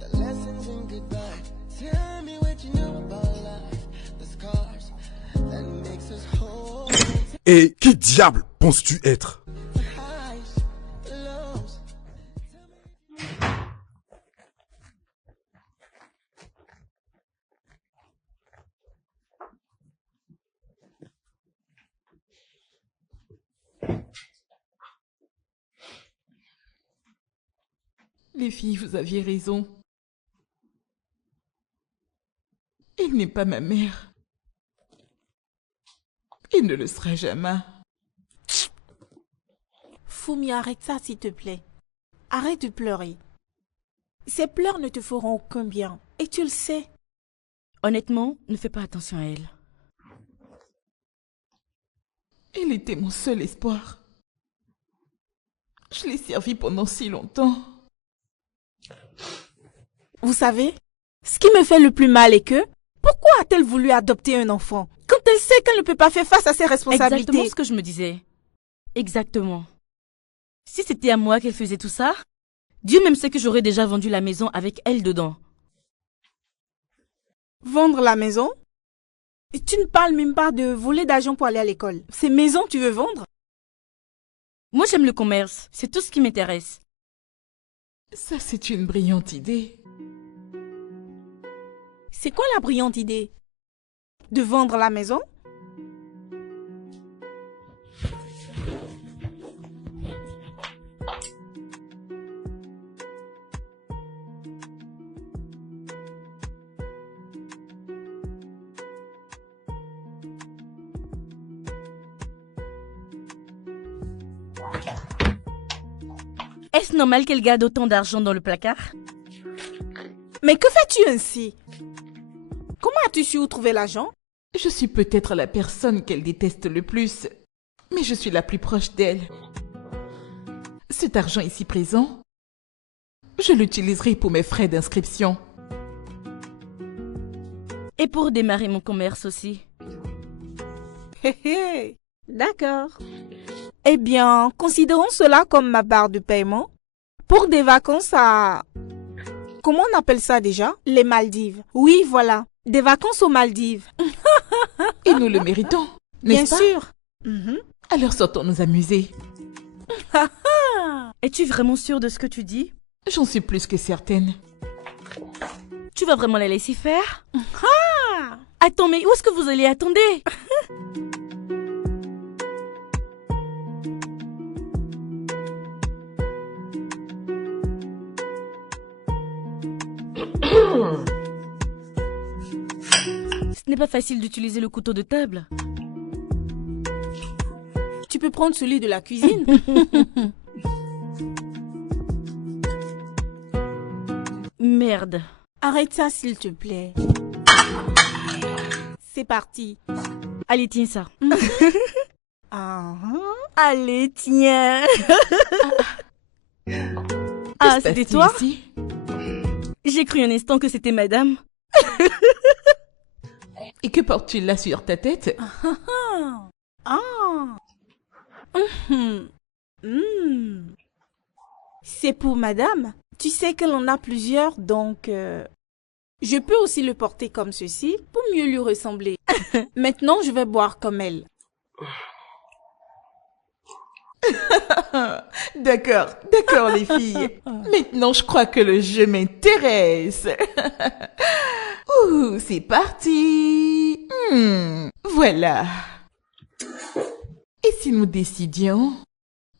The lessons in goodbye. Tell me what you know about life. The scars that makes us whole. Et qui diable penses-tu être? The highs, the lows. Les filles, vous aviez raison. Il n'est pas ma mère. Il ne le sera jamais. Fumi, arrête ça, s'il te plaît. Arrête de pleurer. Ces pleurs ne te feront aucun bien. Et tu le sais. Honnêtement, ne fais pas attention à elle. Elle était mon seul espoir. Je l'ai servi pendant si longtemps. Vous savez, ce qui me fait le plus mal est que, pourquoi a-t-elle voulu adopter un enfant quand elle sait qu'elle ne peut pas faire face à ses responsabilités? Exactement ce que je me disais. Exactement. Si c'était à moi qu'elle faisait tout ça, Dieu même sait que j'aurais déjà vendu la maison avec elle dedans. Vendre la maison? Et tu ne parles même pas de voler d'argent pour aller à l'école. Ces maisons, tu veux vendre? Moi, j'aime le commerce. C'est tout ce qui m'intéresse. Ça, c'est une brillante idée. C'est quoi la brillante idée? De vendre la maison? Est-ce normal qu'elle garde autant d'argent dans le placard? Mais que fais-tu ainsi? Comment as-tu su où trouver l'argent? Je suis peut-être la personne qu'elle déteste le plus, mais je suis la plus proche d'elle. Cet argent ici présent, je l'utiliserai pour mes frais d'inscription. Et pour démarrer mon commerce aussi. Hé hé, d'accord. Eh bien, considérons cela comme ma barre de paiement pour des vacances à... Comment on appelle ça déjà? Les Maldives. Oui, voilà. Des vacances aux Maldives. Et nous le méritons, Bien n'est-ce pas? sûr. Mhm. Alors sortons nous amuser. Es-tu vraiment sûre de ce que tu dis? J'en suis plus que certaine. Tu vas vraiment la laisser faire? Attends, mais où est-ce que vous allez? Attendez! Ce n'est pas facile d'utiliser le couteau de table. Tu peux prendre celui de la cuisine. Merde. Arrête ça, s'il te plaît. C'est parti. Allez, tiens ça. Ah, Allez, tiens. Que se C'était passe-t-il toi? ici? J'ai cru un instant que c'était madame. Et que portes-tu là sur ta tête? ah. Mhm. Hmm. C'est pour madame. Tu sais qu'elle en a plusieurs, donc je peux aussi le porter comme ceci pour mieux lui ressembler. Maintenant, je vais boire comme elle. D'accord, d'accord les filles. Maintenant, je crois que le jeu m'intéresse. Ouh, c'est parti. Voilà. Et si nous décidions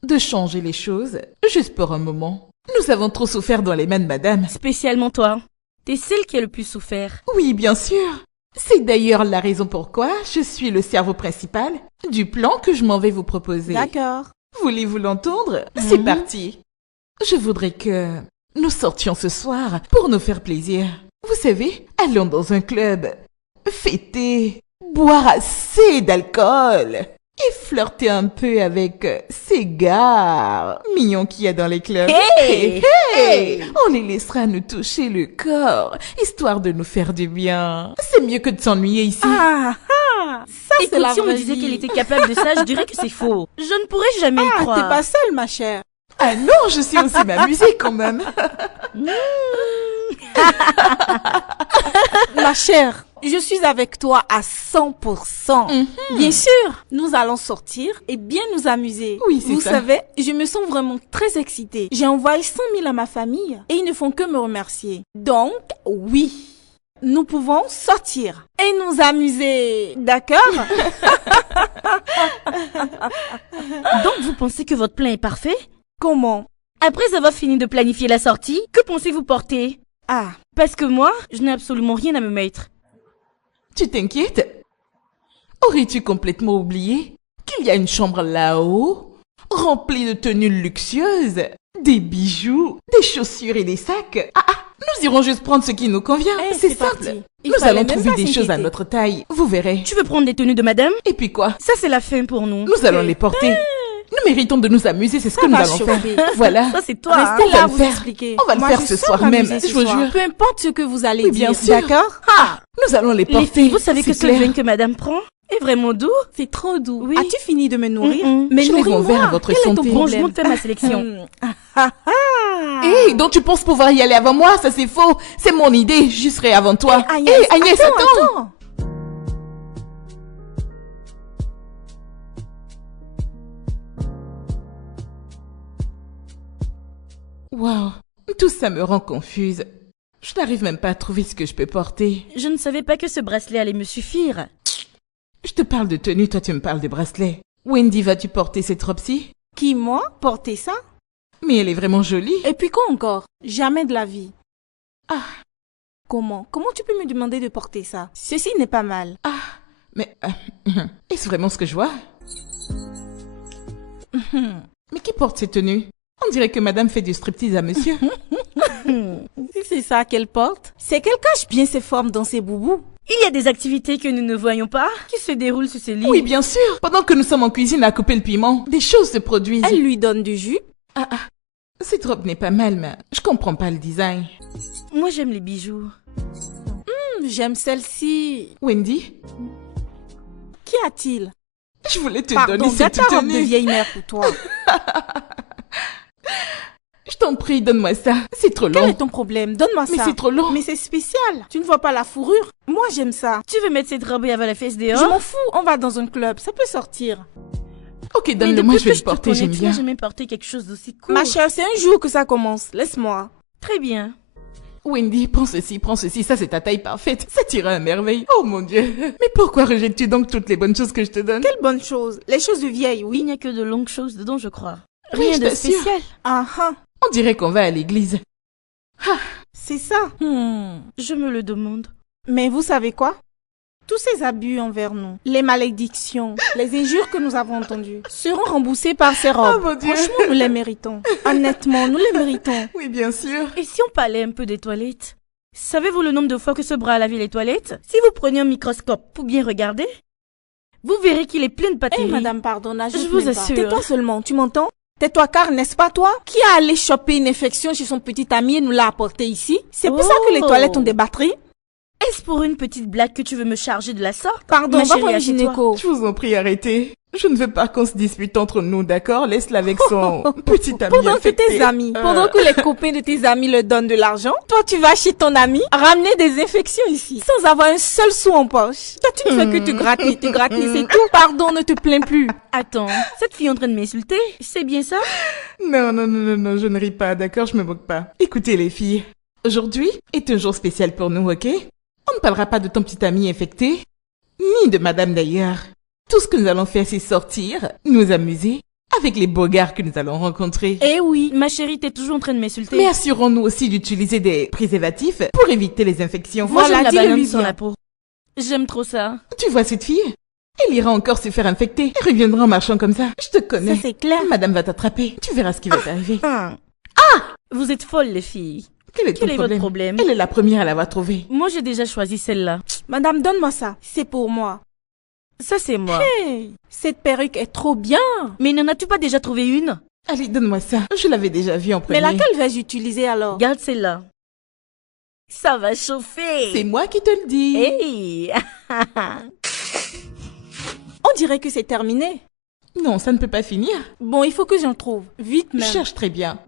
de changer les choses, juste pour un moment? Nous avons trop souffert dans les mains de madame. Spécialement toi. T'es celle qui a le plus souffert. Oui, bien sûr. C'est d'ailleurs la raison pourquoi je suis le cerveau principal du plan que je m'en vais vous proposer. D'accord. Voulez-vous l'entendre? C'est parti. Je voudrais que nous sortions ce soir pour nous faire plaisir. Vous savez, allons dans un club, fêter, boire assez d'alcool. et flirter un peu avec ces gars mignons qu'il y a dans les clubs. Hey! Hey! On les laissera nous toucher le corps, histoire de nous faire du bien. C'est mieux que de s'ennuyer ici. Ah, ah, ça c'est Écoute, la si on me vraie disait vie. qu'elle était capable de ça, je dirais que c'est faux. Je ne pourrais jamais y Ah, croire. t'es pas seule, ma chère. Ah non, je sais aussi m'amuser quand même. Ma chère, je suis avec toi à 100%. Bien sûr, nous allons sortir et bien nous amuser. Oui, c'est Vous ça. savez, je me sens vraiment très excitée. J'ai envoyé 100 000 à ma famille et ils ne font que me remercier. Donc, oui, nous pouvons sortir et nous amuser. D'accord? Donc vous pensez que votre plan est parfait? Comment? Après avoir fini de planifier la sortie, que pensez-vous porter? Ah, Parce que moi, je n'ai absolument rien à me mettre. Tu t'inquiètes? Aurais-tu complètement oublié qu'il y a une chambre là-haut, remplie de tenues luxueuses, des bijoux, des chaussures et des sacs? Nous irons juste prendre ce qui nous convient. Eh, c'est c'est simple. parti. Il Nous fallait allons même trouver pas des choses à s'inquiéter. notre taille. Vous verrez. Tu veux prendre des tenues de madame? Et puis quoi? Ça, c'est la fin pour nous. Nous allons les porter. Nous méritons de nous amuser, c'est ce que nous va allons chauffer. faire. Voilà. Ça, c'est toi. hein. Restez on va là à le vous faire. expliquer. On va le Moi, faire je ce sens soir m'amuser même, ce je vous soir. jure. Peu importe ce que vous allez Oui, bien dire, sûr. d'accord? Nous allons les Les porter. filles, vous savez que c'est ce clair. vin que madame prend est vraiment doux? C'est trop doux. Oui. As-tu fini de me nourrir? Mm-mm. Mais Je les nourris-moi. enverrai à votre Quel est ton santé. Bon, je problème? monte faire ma sélection. Hé, donc tu penses pouvoir y aller avant moi? Ça c'est faux. C'est mon idée, je serai avant toi. Agnès, Hé, Agnès, attends. attends. Waouh, tout ça me rend confuse. Je n'arrive même pas à trouver ce que je peux porter. Je ne savais pas que ce bracelet allait me suffire. Je te parle de tenue, toi tu me parles de bracelet. Wendy, vas-tu porter cette robe-ci? Qui, moi? Porter ça? Mais elle est vraiment jolie. Et puis quoi encore? Jamais de la vie. Ah, Comment? Comment tu peux me demander de porter ça? Ceci n'est pas mal. mais est-ce vraiment ce que je vois? Mais qui porte ces tenues? On dirait que madame fait du striptease à monsieur. Si c'est ça qu'elle porte, c'est qu'elle cache bien ses formes dans ses boubous. Il y a des activités que nous ne voyons pas qui se déroulent sur ce lit. Oui, bien sûr. Pendant que nous sommes en cuisine à couper le piment, des choses se produisent. Elle lui donne du jus. Cette robe n'est pas mal, mais je comprends pas le design. Moi, j'aime les bijoux. J'aime celle-ci. Wendy, Qu'y a-t-il? je voulais te Pardon, donner cette garde ta robe de tenue. vieille mère pour toi. Je t'en prie, donne-moi ça. C'est trop Quel long. est ton problème? Donne-moi Mais ça. c'est trop long. Mais c'est spécial. Tu ne vois pas la fourrure? Moi, j'aime ça. Tu veux mettre cette robe et avoir la fesse Je dehors? m'en fous. On va dans un club. Ça peut sortir. Ok, Mais donne-le-moi, depuis je vais que le te porter, connais, j'aime tu bien. n'as jamais porté quelque chose d'aussi court. Ma chère, c'est un jour que ça commence. Laisse-moi. Très bien. Wendy, prends ceci, ça c'est ta taille parfaite. Ça t'ira à merveille. Oh mon Dieu. Mais pourquoi rejettes-tu donc toutes les bonnes choses que je te donne? Quelle bonne chose. Les choses de vieille, Il oui. n'y a que de longues choses dedans, je crois. Oui, Rien je de t'assure. spécial. Ah ah. On dirait qu'on va à l'église. C'est ça. Je me le demande. Mais vous savez quoi? Tous ces abus envers nous, les malédictions, les injures que nous avons entendues, seront remboursés par ces robes. Oh mon Dieu. Franchement, nous les méritons. Honnêtement, nous les méritons. Oui, bien sûr. Et si on parlait un peu des toilettes? Savez-vous le nombre de fois que ce bras a lavé les toilettes? Si vous preniez un microscope pour bien regarder, vous verrez qu'il est plein de Eh bactéries. madame, pardon, n'ajoute Je vous même pas. assure. Tais-toi seulement, tu m'entends? Tais-toi car, n'est-ce pas toi? Qui a allé choper une infection chez son petit ami et nous l'a apporté ici? C'est pour ça que les Oh. toilettes ont des batteries? Est-ce pour une petite blague que tu veux me charger de la sorte? Pardon, Ma va chérie, voir le assieds-toi. gynéco. Je vous en prie, arrêtez. Je ne veux pas qu'on se dispute entre nous, d'accord? Laisse-la avec son petit ami Pendant que affecté. tes amis, pendant que les copains de tes amis leur donnent de l'argent, toi tu vas chez ton ami ramener des infections ici, sans avoir un seul sou en poche. Toi tu ne fais que te gratter, c'est tout. Pardon, ne te plains plus. Attends, cette fille est en train de m'insulter? C'est bien ça? Non, je ne ris pas, d'accord? Je me moque pas. Écoutez les filles, aujourd'hui est un jour spécial pour nous, ok? On ne parlera pas de ton petit ami infecté, ni de madame d'ailleurs. Tout ce que nous allons faire, c'est sortir, nous amuser, avec les beaux gars que nous allons rencontrer. Eh oui. Ma chérie, t'es toujours en train de m'insulter. Mais assurons-nous aussi d'utiliser des préservatifs pour éviter les infections. Moi, Voilà, j'aime la dis-le banane lui sans bien. la peau. J'aime trop ça. Tu vois cette fille? Elle ira encore se faire infecter. Elle reviendra en marchant comme ça. Je te connais. Ça c'est clair. Madame va t'attraper. Tu verras ce qui va t'arriver. Vous êtes folles, les filles. Quel est ton Quel est votre problème? Elle est la première à l'avoir trouvé. Moi, j'ai déjà choisi celle-là. Madame, donne-moi ça. C'est pour moi. Ça, c'est moi. Hey, cette perruque est trop bien. Mais n'en as-tu pas déjà trouvé une? Allez, donne-moi ça. Je l'avais déjà vu en premier. Mais laquelle vais-je utiliser alors? Garde celle-là. Ça va chauffer. C'est moi qui te le dis. Hey. On dirait que c'est terminé. Non, ça ne peut pas finir. Bon, il faut que j'en trouve. Vite Je même. cherche très bien.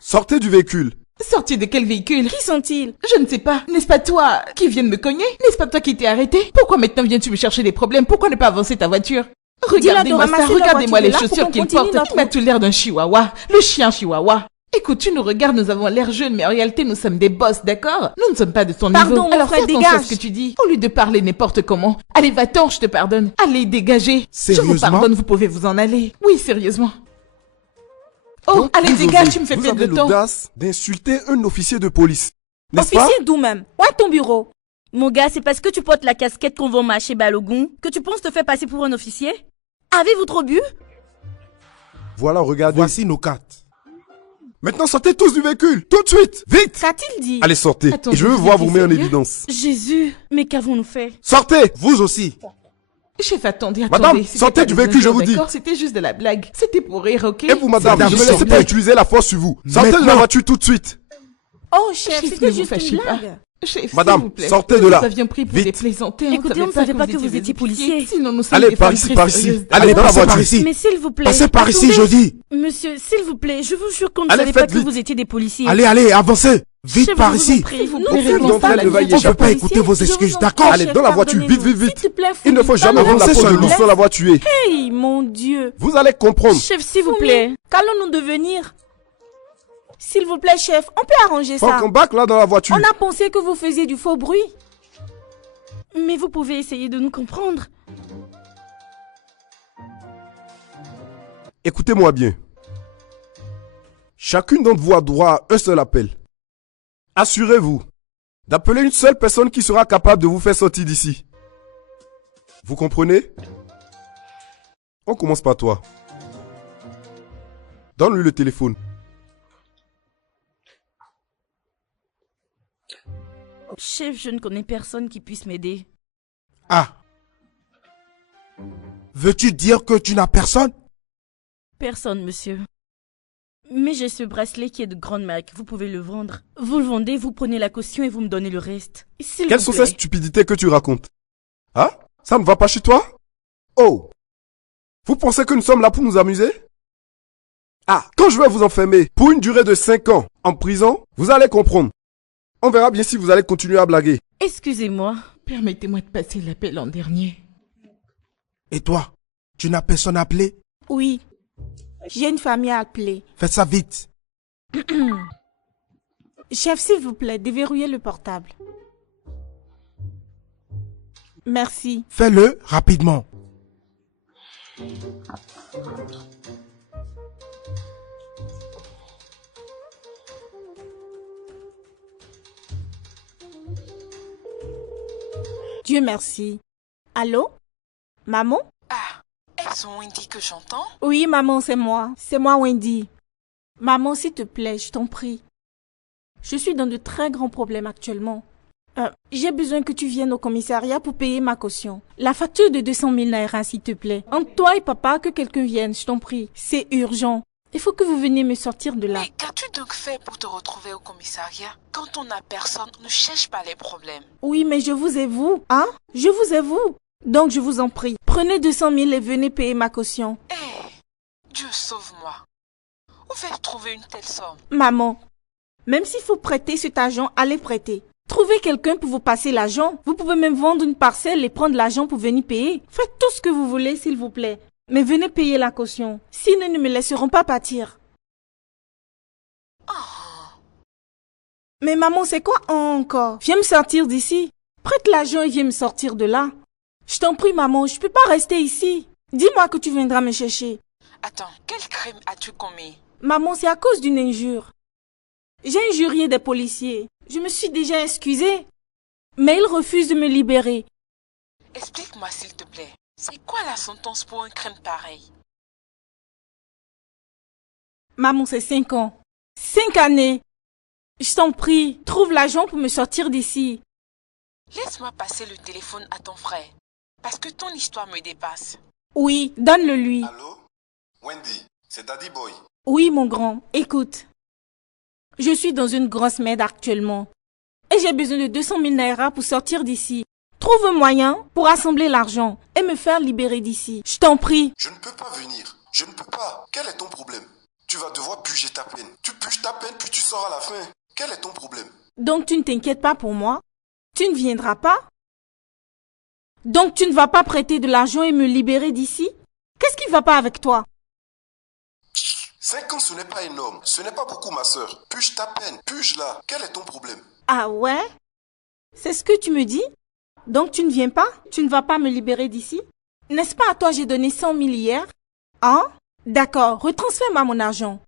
Sortez du véhicule. Sorti de quel véhicule? Qui sont-ils? Je ne sais pas. N'est-ce pas toi qui viens de me cogner? N'est-ce pas toi qui t'es arrêté? Pourquoi maintenant viens-tu me chercher des problèmes? Pourquoi ne pas avancer ta voiture? Regardez-moi ça, ramasser la regardez-moi les voiture, là, chaussures pour qu'on qu'il continue porte. notre Il m'a tout l'air d'un chihuahua. Le chien chihuahua. Écoute, tu nous regardes, nous avons l'air jeunes, mais en réalité, nous sommes des boss, d'accord? Nous ne sommes pas de ton Pardon, niveau. mon Alors frère, fais attention à dégage. ce que tu dis. Au lieu de parler n'importe comment. Allez, va-t'en, je te pardonne. Allez, dégagez. Je vous Sérieusement? pardonne, vous pouvez vous en aller. Oui, sérieusement. Oh, Donc, allez, vous dégage, osez- tu me fais vous perdre avez le temps. l'audace d'insulter un officier de police. N'est-ce pas? Officier d'où même? Où est ton bureau? Mon gars, c'est parce que tu portes la casquette qu'on vend chez Balogun que tu penses te faire passer pour un officier? Avez-vous trop bu? Voilà, regardez. Voici nos cartes. Maintenant, sortez tous du véhicule. Tout de suite. Vite. Qu'a-t-il dit? Allez, sortez. Attendez, Et je veux vous voir êtes vous mettre en sérieux? évidence. Jésus, mais qu'avons-nous fait? Sortez. Vous aussi. Chef, attendez, Madame, attendez. C'était sortez pas du des véhicule, je injures, vous dis. d'accord? C'était juste de la blague. C'était pour rire, ok? Et vous, madame, Madame, ne me laissez sortez. pas utiliser la force sur vous. Sortez de la Maintenant. voiture tout de suite. Oh, chef, Chef, ne c'était vous juste fâchez une pas. blague. Chef, Madame, s'il vous plaît. sortez de là. Nous avions pris pour Vite. des plaisantins. Écoutez, on ne savait pas que vous étiez policier. Sinon, nous sommes Allez, des par femmes ici, très par ici. sérieuses. Allez, dans la passez par voiture. ici. Mais s'il vous plaît. Passez par ici, attendez. je dis. Monsieur, s'il vous plaît, je vous jure qu'on ne Allez, savait pas faites que vite. vous étiez des policiers. Allez, allez, avancez. Vite Chef, par je vous en ici. prie. S'il vous Nous plaît, ne faisons d'entre pas elles la ne va y vie échapper. des On peut pas policiers. écouter vos Je vous excuses, en d'accord? prie, Allez, chef, dans la voiture, vite, pardonnez-nous. vite, vite. S'il te plaît, Il ne faut jamais Fumi, vendre la peau de Avancez loup sans l'avoir tué. Hey, mon Dieu. Vous allez comprendre. Chef, s'il vous Fumi, plaît. qu'allons-nous devenir? S'il vous plaît, chef, on peut arranger ça. Faut qu'on back là dans la voiture. On a pensé que vous faisiez du faux bruit. Mais vous pouvez essayer de nous comprendre. Écoutez-moi bien. Chacune d'entre vous a droit à un seul appel. Assurez-vous d'appeler une seule personne qui sera capable de vous faire sortir d'ici. Vous comprenez? On commence par toi. Donne-lui le téléphone. Chef, je ne connais personne qui puisse m'aider. Ah. Veux-tu dire que tu n'as personne? Personne, monsieur. Mais j'ai ce bracelet qui est de grande marque. Vous pouvez le vendre. Vous le vendez, vous prenez la caution et vous me donnez le reste. S'il Quelles vous sont plaît. ces stupidités que tu racontes? Hein? Ça ne va pas chez toi? Oh! Vous pensez que nous sommes là pour nous amuser? Ah, quand je vais vous enfermer pour une durée de 5 ans en prison, vous allez comprendre. On verra bien si vous allez continuer à blaguer. Excusez-moi. Permettez-moi de passer l'appel en dernier. Et toi? Tu n'as personne à appeler? Oui. J'ai une famille à appeler. Fais ça vite. Chef, s'il vous plaît, déverrouillez le portable. Merci. Fais-le rapidement. Dieu merci. Allô? Maman? Elles ont Wendy que j'entends. Oui, maman, c'est moi. C'est moi, Wendy. Maman, s'il te plaît, je t'en prie. Je suis dans de très grands problèmes actuellement. J'ai besoin que tu viennes au commissariat pour payer ma caution. La facture de 200 000 naira, s'il te plaît. Entre toi et papa, que quelqu'un vienne, je t'en prie. C'est urgent. Il faut que vous veniez me sortir de là. Mais qu'as-tu donc fait pour te retrouver au commissariat? Quand on n'a personne, on ne cherche pas les problèmes. Oui, mais je vous ai vous, hein? Je vous ai vous. Donc je vous en prie, prenez 200 000 et venez payer ma caution. Dieu sauve-moi. Où vais-je trouver une telle somme? Maman, même s'il faut prêter cet argent, allez prêter. Trouvez quelqu'un pour vous passer l'argent. Vous pouvez même vendre une parcelle et prendre l'argent pour venir payer. Faites tout ce que vous voulez, s'il vous plaît. Mais venez payer la caution. Sinon, ils ne me laisseront pas partir. Mais maman, c'est quoi encore? Viens me sortir d'ici. Prête l'argent et viens me sortir de là. Je t'en prie, maman, je peux pas rester ici. Dis-moi que tu viendras me chercher. Attends, quel crime as-tu commis? Maman, c'est à cause d'une injure. J'ai injurié des policiers. Je me suis déjà excusée. Mais ils refusent de me libérer. Explique-moi s'il te plaît. C'est quoi la sentence pour un crime pareil? Maman, c'est 5 ans. 5 années. Je t'en prie, trouve l'argent pour me sortir d'ici. Laisse-moi passer le téléphone à ton frère. Parce que ton histoire me dépasse. Oui, donne-le lui. Allô? Wendy, c'est Daddy Boy. Oui, mon grand, écoute. Je suis dans une grosse merde actuellement. Et j'ai besoin de 200 000 naira pour sortir d'ici. Trouve un moyen pour rassembler l'argent et me faire libérer d'ici. Je t'en prie. Je ne peux pas venir. Je ne peux pas. Quel est ton problème? Tu vas devoir puger ta peine. Tu puges ta peine puis tu sors à la fin. Quel est ton problème? Donc tu ne t'inquiètes pas pour moi? Tu ne viendras pas? Donc tu ne vas pas prêter de l'argent et me libérer d'ici? Qu'est-ce qui ne va pas avec toi? 5 ans, ce n'est pas énorme. Ce n'est pas beaucoup, ma sœur. Puge ta peine. Puge-la. Quel est ton problème? Ah ouais? C'est ce que tu me dis? Donc tu ne viens pas? Tu ne vas pas me libérer d'ici? N'est-ce pas à toi j'ai donné 100 000 hier? Hein? D'accord, retransfère-moi mon argent.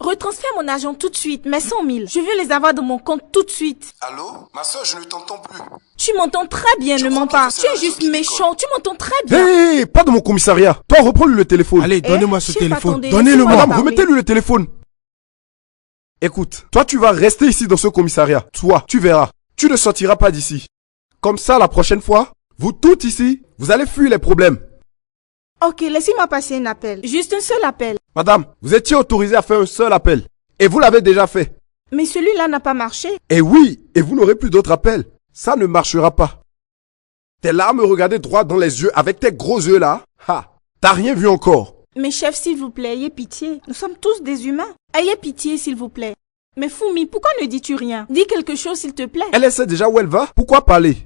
Retransfère mon argent tout de suite, mes 100 000. Je veux les avoir dans mon compte tout de suite. Allô? Ma sœur, je ne t'entends plus. Tu m'entends très bien, ne mens pas. Tu es juste méchant, tu m'entends très bien. Hé, pas de mon commissariat. Toi, reprends-lui le téléphone. Allez, donnez-moi ce chef, téléphone. attendez, Donnez-le-moi. laissez-moi Madame, parler. remettez-lui le téléphone. Écoute, toi, tu vas rester ici dans ce commissariat. Toi, tu verras. Tu ne sortiras pas d'ici. Comme ça, la prochaine fois, vous toutes ici, vous allez fuir les problèmes. Ok, laissez-moi passer un appel. Juste un seul appel. Madame, vous étiez autorisée à faire un seul appel. Et vous l'avez déjà fait. Mais celui-là n'a pas marché. Et oui, et vous n'aurez plus d'autres appels. Ça ne marchera pas. T'es là à me regarder droit dans les yeux avec tes gros yeux là. Ha, t'as rien vu encore. Mais chef, s'il vous plaît, ayez pitié. Nous sommes tous des humains. Ayez pitié, s'il vous plaît. Mais Foumi, pourquoi ne dis-tu rien? Dis quelque chose, s'il te plaît. Elle sait déjà où elle va. Pourquoi parler?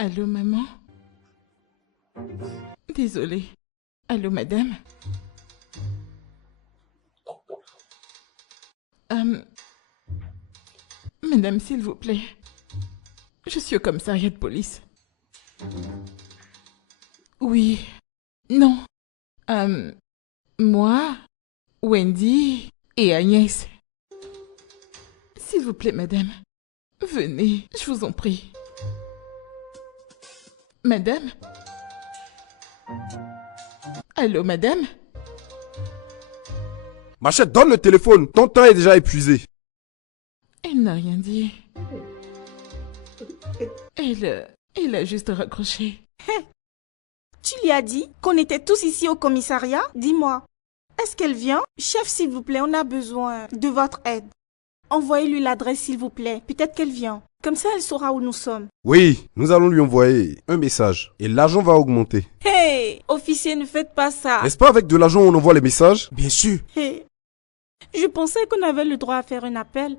Allô, maman? Désolée. Allô, madame? Madame, s'il vous plaît. Je suis au commissariat de police. Oui. Non. Moi, Wendy et Agnès. S'il vous plaît, madame. Venez, je vous en prie. Madame? Allô, madame? Machette, donne le téléphone. Ton temps est déjà épuisé. Elle n'a rien dit. Elle a juste raccroché. Tu lui as dit qu'on était tous ici au commissariat? Dis-moi, est-ce qu'elle vient? Chef, s'il vous plaît, on a besoin de votre aide. Envoyez-lui l'adresse, s'il vous plaît. Peut-être qu'elle vient. Comme ça, elle saura où nous sommes. Oui, nous allons lui envoyer un message. Et l'argent va augmenter. Hey, officier, ne faites pas ça. N'est-ce pas avec de l'argent on envoie les messages? Bien sûr. Hey, je pensais qu'on avait le droit à faire un appel.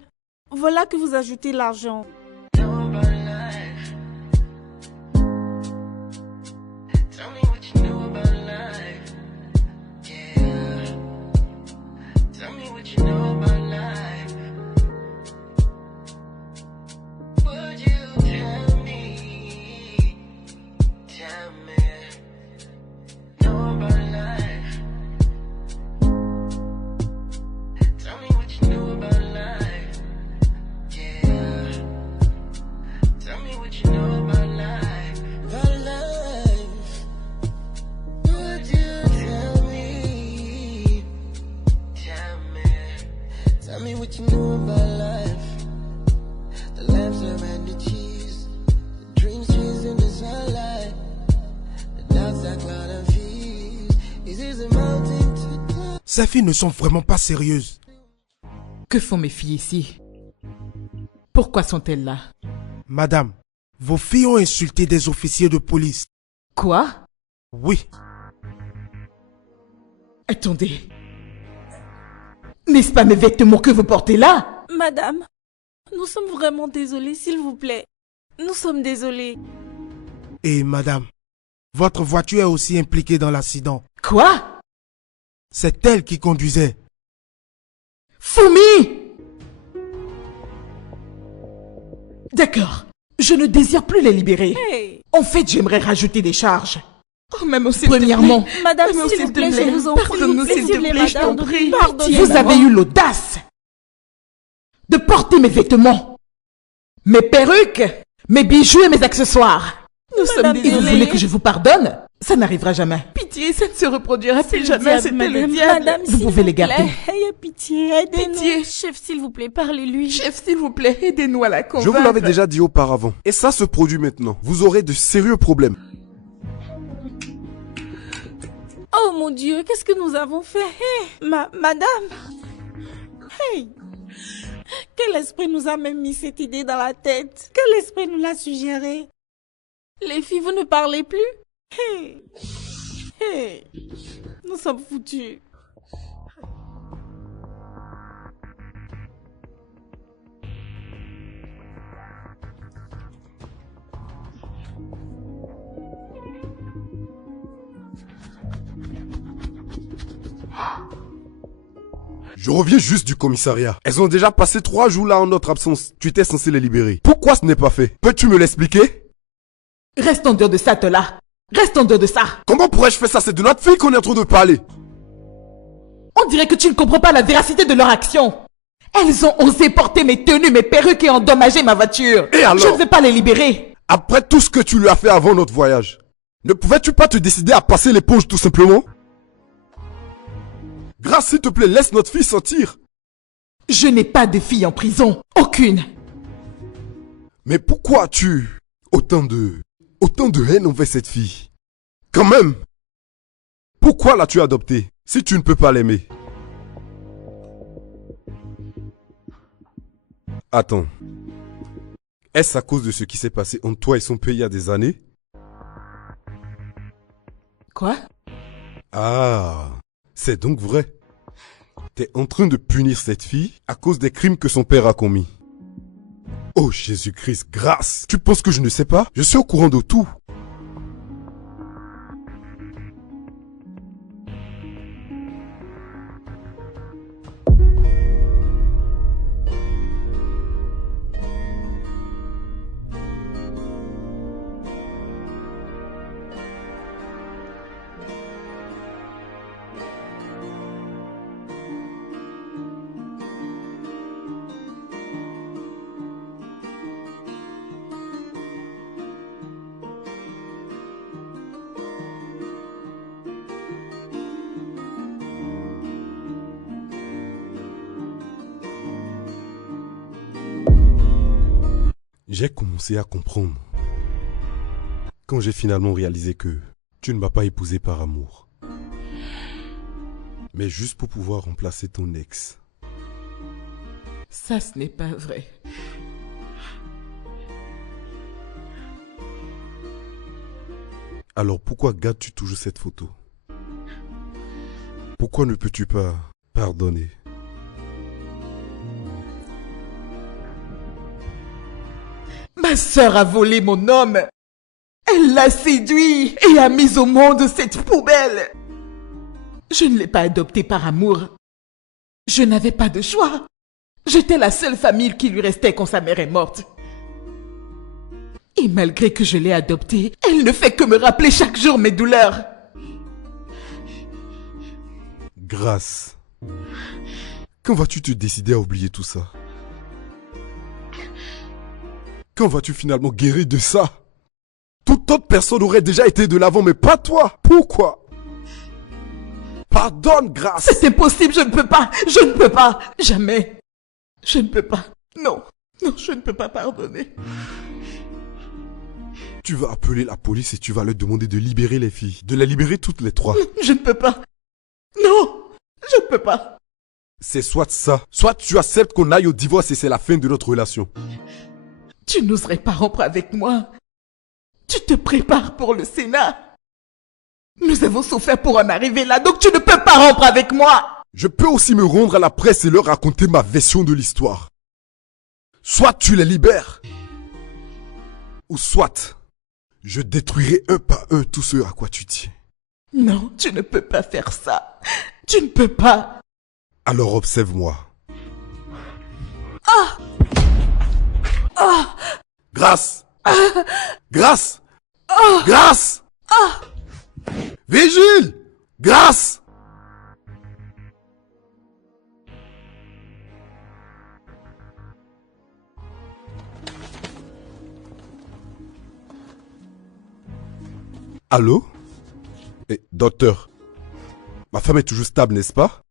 Voilà que vous ajoutez l'argent. jam and the cheese. The dreams chased in the sunlight. The doubts that cloud and fears. Is this a mountain to climb? Ces filles ne sont vraiment pas sérieuses. Que font mes filles ici? Pourquoi sont-elles là? Madame, vos filles ont insulté des officiers de police. Quoi? Oui. Attendez. N'est-ce pas mes vêtements que vous portez là? Madame, nous sommes vraiment désolés, s'il vous plaît. Nous sommes désolés. Et madame, votre voiture est aussi impliquée dans l'accident. Quoi? C'est elle qui conduisait. Fumi! D'accord. Je ne désire plus les libérer. Hey. En fait, j'aimerais rajouter des charges. Oh, même s'il te Premièrement, plaît. madame, Même s'il vous plaît, je vous en prie. Pardonne-nous, s'il te plaît, je t'en prie. Pardonnez-moi. Vous avez eu l'audace de porter mes vêtements, mes perruques, mes bijoux et mes accessoires. Nous sommes désolés. Et vous voulez que je vous pardonne? Ça n'arrivera jamais. Pitié, ça ne se reproduira plus jamais. C'était le diable. Madame, Vous pouvez les garder. Ayez pitié, aidez-nous. Pitié. Chef, s'il vous plaît, parlez-lui. Chef, s'il vous plaît, aidez-nous à la convaincre. Je vous l'avais déjà dit auparavant. Et ça se produit maintenant. Vous aurez de sérieux problèmes. Oh mon Dieu, qu'est-ce que nous avons fait? Hey, madame. Hey. Quel esprit nous a même mis cette idée dans la tête? Quel esprit nous l'a suggéré? Les filles, vous ne parlez plus? Hey. Hey. Nous sommes foutus. Je reviens juste du commissariat. Elles ont déjà passé 3 jours là en notre absence. Tu étais censé les libérer. Pourquoi ce n'est pas fait? Peux-tu me l'expliquer? Reste en dehors de ça, Tola. Reste en dehors de ça. Comment pourrais-je faire ça? C'est de notre fille qu'on est en train de parler. On dirait que tu ne comprends pas la véracité de leur action. Elles ont osé porter mes tenues, mes perruques et endommager ma voiture. Et alors? Je ne vais pas les libérer. Après tout ce que tu lui as fait avant notre voyage, ne pouvais-tu pas te décider à passer l'éponge tout simplement? Grâce, s'il te plaît, laisse notre fille sortir. Je n'ai pas de fille en prison. Aucune. Mais pourquoi as-tu autant de haine envers cette fille? Quand même. Pourquoi l'as-tu adoptée si tu ne peux pas l'aimer? Attends. Est-ce à cause de ce qui s'est passé entre toi et son père il y a des années? Quoi? Ah, c'est donc vrai. T'es en train de punir cette fille à cause des crimes que son père a commis. Oh Jésus-Christ, grâce! Tu penses que je ne sais pas? Je suis au courant de tout. J'ai commencé à comprendre quand j'ai finalement réalisé que tu ne m'as pas épousé par amour, mais juste pour pouvoir remplacer ton ex. Ça, ce n'est pas vrai. Alors pourquoi gardes-tu toujours cette photo? Pourquoi ne peux-tu pas pardonner? Ma sœur a volé mon homme. Elle l'a séduit et a mis au monde cette poubelle. Je ne l'ai pas adoptée par amour. Je n'avais pas de choix. J'étais la seule famille qui lui restait quand sa mère est morte. Et malgré que je l'ai adoptée, elle ne fait que me rappeler chaque jour mes douleurs. Grâce. Quand vas-tu te décider à oublier tout ça? Quand vas-tu finalement guérir de ça? Toute autre personne aurait déjà été de l'avant, mais pas toi. Pourquoi? Pardonne, Grâce. C'est impossible, je ne peux pas. Je ne peux pas. Jamais. Je ne peux pas. Non. Non, je ne peux pas pardonner. Tu vas appeler la police et tu vas leur demander de libérer les filles. De les libérer toutes les trois. Je ne peux pas. Non, je ne peux pas. C'est soit ça, soit tu acceptes qu'on aille au divorce et c'est la fin de notre relation. Tu n'oserais pas rompre avec moi. Tu te prépares pour le Sénat. Nous avons souffert pour en arriver là, donc tu ne peux pas rompre avec moi. Je peux aussi me rendre à la presse et leur raconter ma version de l'histoire. Soit tu les libères, ou soit je détruirai un par un tout ce à quoi tu tiens. Non, tu ne peux pas faire ça. Tu ne peux pas. Alors observe-moi. Grâce. Grâce. Grâce. Vigile. Grâce. Allô? Eh, docteur, ma femme est toujours stable, n'est-ce pas?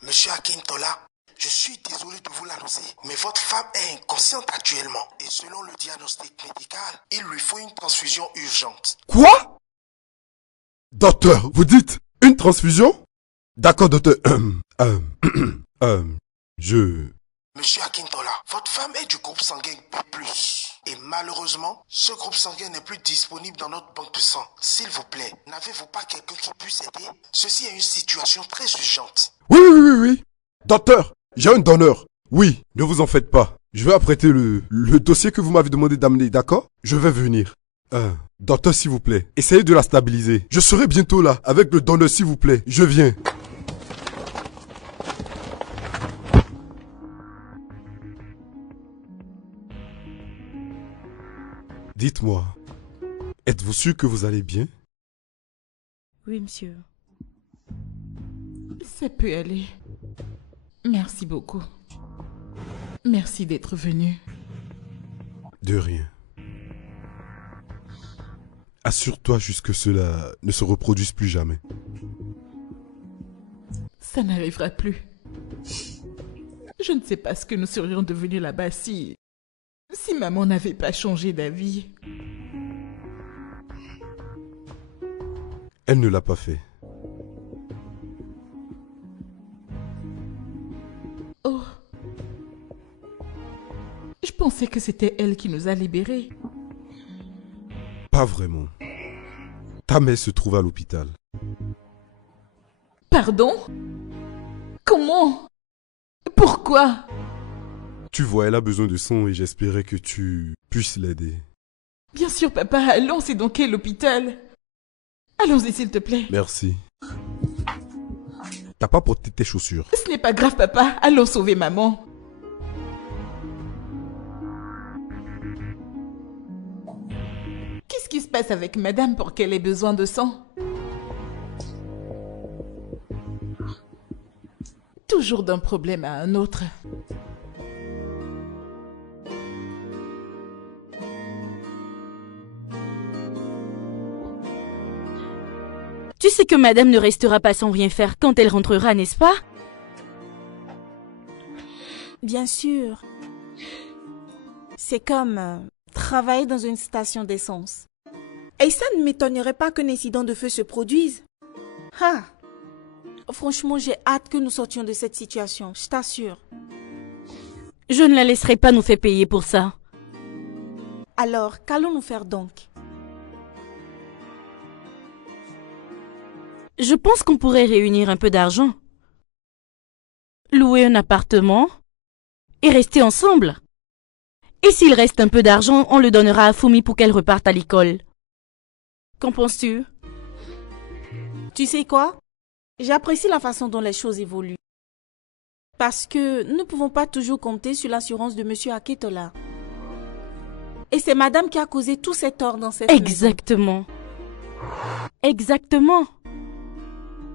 Monsieur Akintola, je suis désolé de vous l'annoncer, mais votre femme est inconsciente actuellement. Et selon le diagnostic médical, il lui faut une transfusion urgente. Quoi? Docteur, vous dites une transfusion? D'accord, docteur. Je... Monsieur Akintola, votre femme est du groupe sanguin B+. Et malheureusement, ce groupe sanguin n'est plus disponible dans notre banque de sang. S'il vous plaît, n'avez-vous pas quelqu'un qui puisse aider? Ceci est une situation très urgente. Oui. Docteur, j'ai un donneur. Oui, ne vous en faites pas. Je vais apprêter le dossier que vous m'avez demandé d'amener, d'accord? Je vais venir. Docteur, s'il vous plaît, essayez de la stabiliser. Je serai bientôt là, avec le donneur, s'il vous plaît. Je viens. Dites-moi, êtes-vous sûr que vous allez bien? Oui, monsieur. Ça peut aller. Merci beaucoup. Merci d'être venu. De rien. Assure-toi juste que cela ne se reproduise plus jamais. Ça n'arrivera plus. Je ne sais pas ce que nous serions devenus là-bas si maman n'avait pas changé d'avis. Elle ne l'a pas fait. Oh. Je pensais que c'était elle qui nous a libérés. Pas vraiment. Ta mère se trouve à l'hôpital. Pardon? Comment? Pourquoi? Tu vois, elle a besoin de sang et j'espérais que tu puisses l'aider. Bien sûr, papa. Allons, c'est dans quel hôpital? Allons-y, s'il te plaît. Merci. T'as pas porté tes chaussures. Ce n'est pas grave, papa. Allons sauver maman. Qu'est-ce qui se passe avec madame pour qu'elle ait besoin de sang? Toujours d'un problème à un autre. Tu sais que madame ne restera pas sans rien faire quand elle rentrera, n'est-ce pas? Bien sûr. C'est comme travailler dans une station d'essence. Et ça ne m'étonnerait pas qu'un incident de feu se produise. Ah. Franchement, j'ai hâte que nous sortions de cette situation, je t'assure. Je ne la laisserai pas nous faire payer pour ça. Alors, qu'allons-nous faire donc? Je pense qu'on pourrait réunir un peu d'argent. Louer un appartement et rester ensemble. Et s'il reste un peu d'argent, on le donnera à Fumi pour qu'elle reparte à l'école. Qu'en penses-tu? Tu sais quoi? J'apprécie la façon dont les choses évoluent. Parce que nous ne pouvons pas toujours compter sur l'assurance de M. Aketola. Et c'est madame qui a causé tous ces torts dans cette maison. Exactement. Exactement.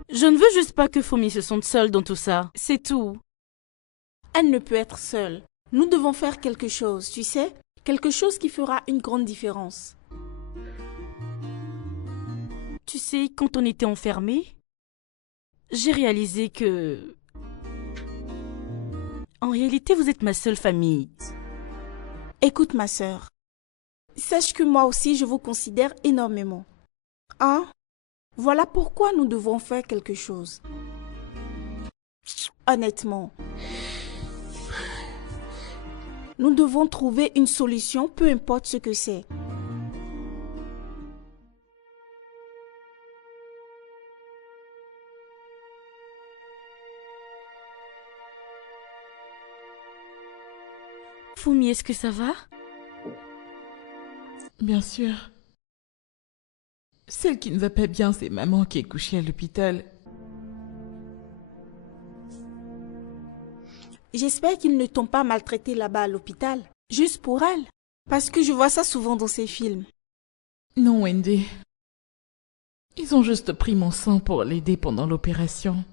Je ne veux juste pas que Fumi se sente seule dans tout ça. C'est tout. Elle ne peut être seule. Nous devons faire quelque chose, tu sais? Quelque chose qui fera une grande différence. Tu sais, quand on était enfermés, j'ai réalisé que... En réalité, vous êtes ma seule famille. Écoute ma sœur, sache que moi aussi je vous considère énormément. Hein? Voilà pourquoi nous devons faire quelque chose. Honnêtement, nous devons trouver une solution, peu importe ce que c'est. Fumi, est-ce que ça va? Bien sûr. Celle qui ne va pas bien, c'est maman qui est couchée à l'hôpital. J'espère qu'ils ne t'ont pas maltraité là-bas à l'hôpital, juste pour elle, parce que je vois ça souvent dans ces films. Non, Wendy. Ils ont juste pris mon sang pour l'aider pendant l'opération.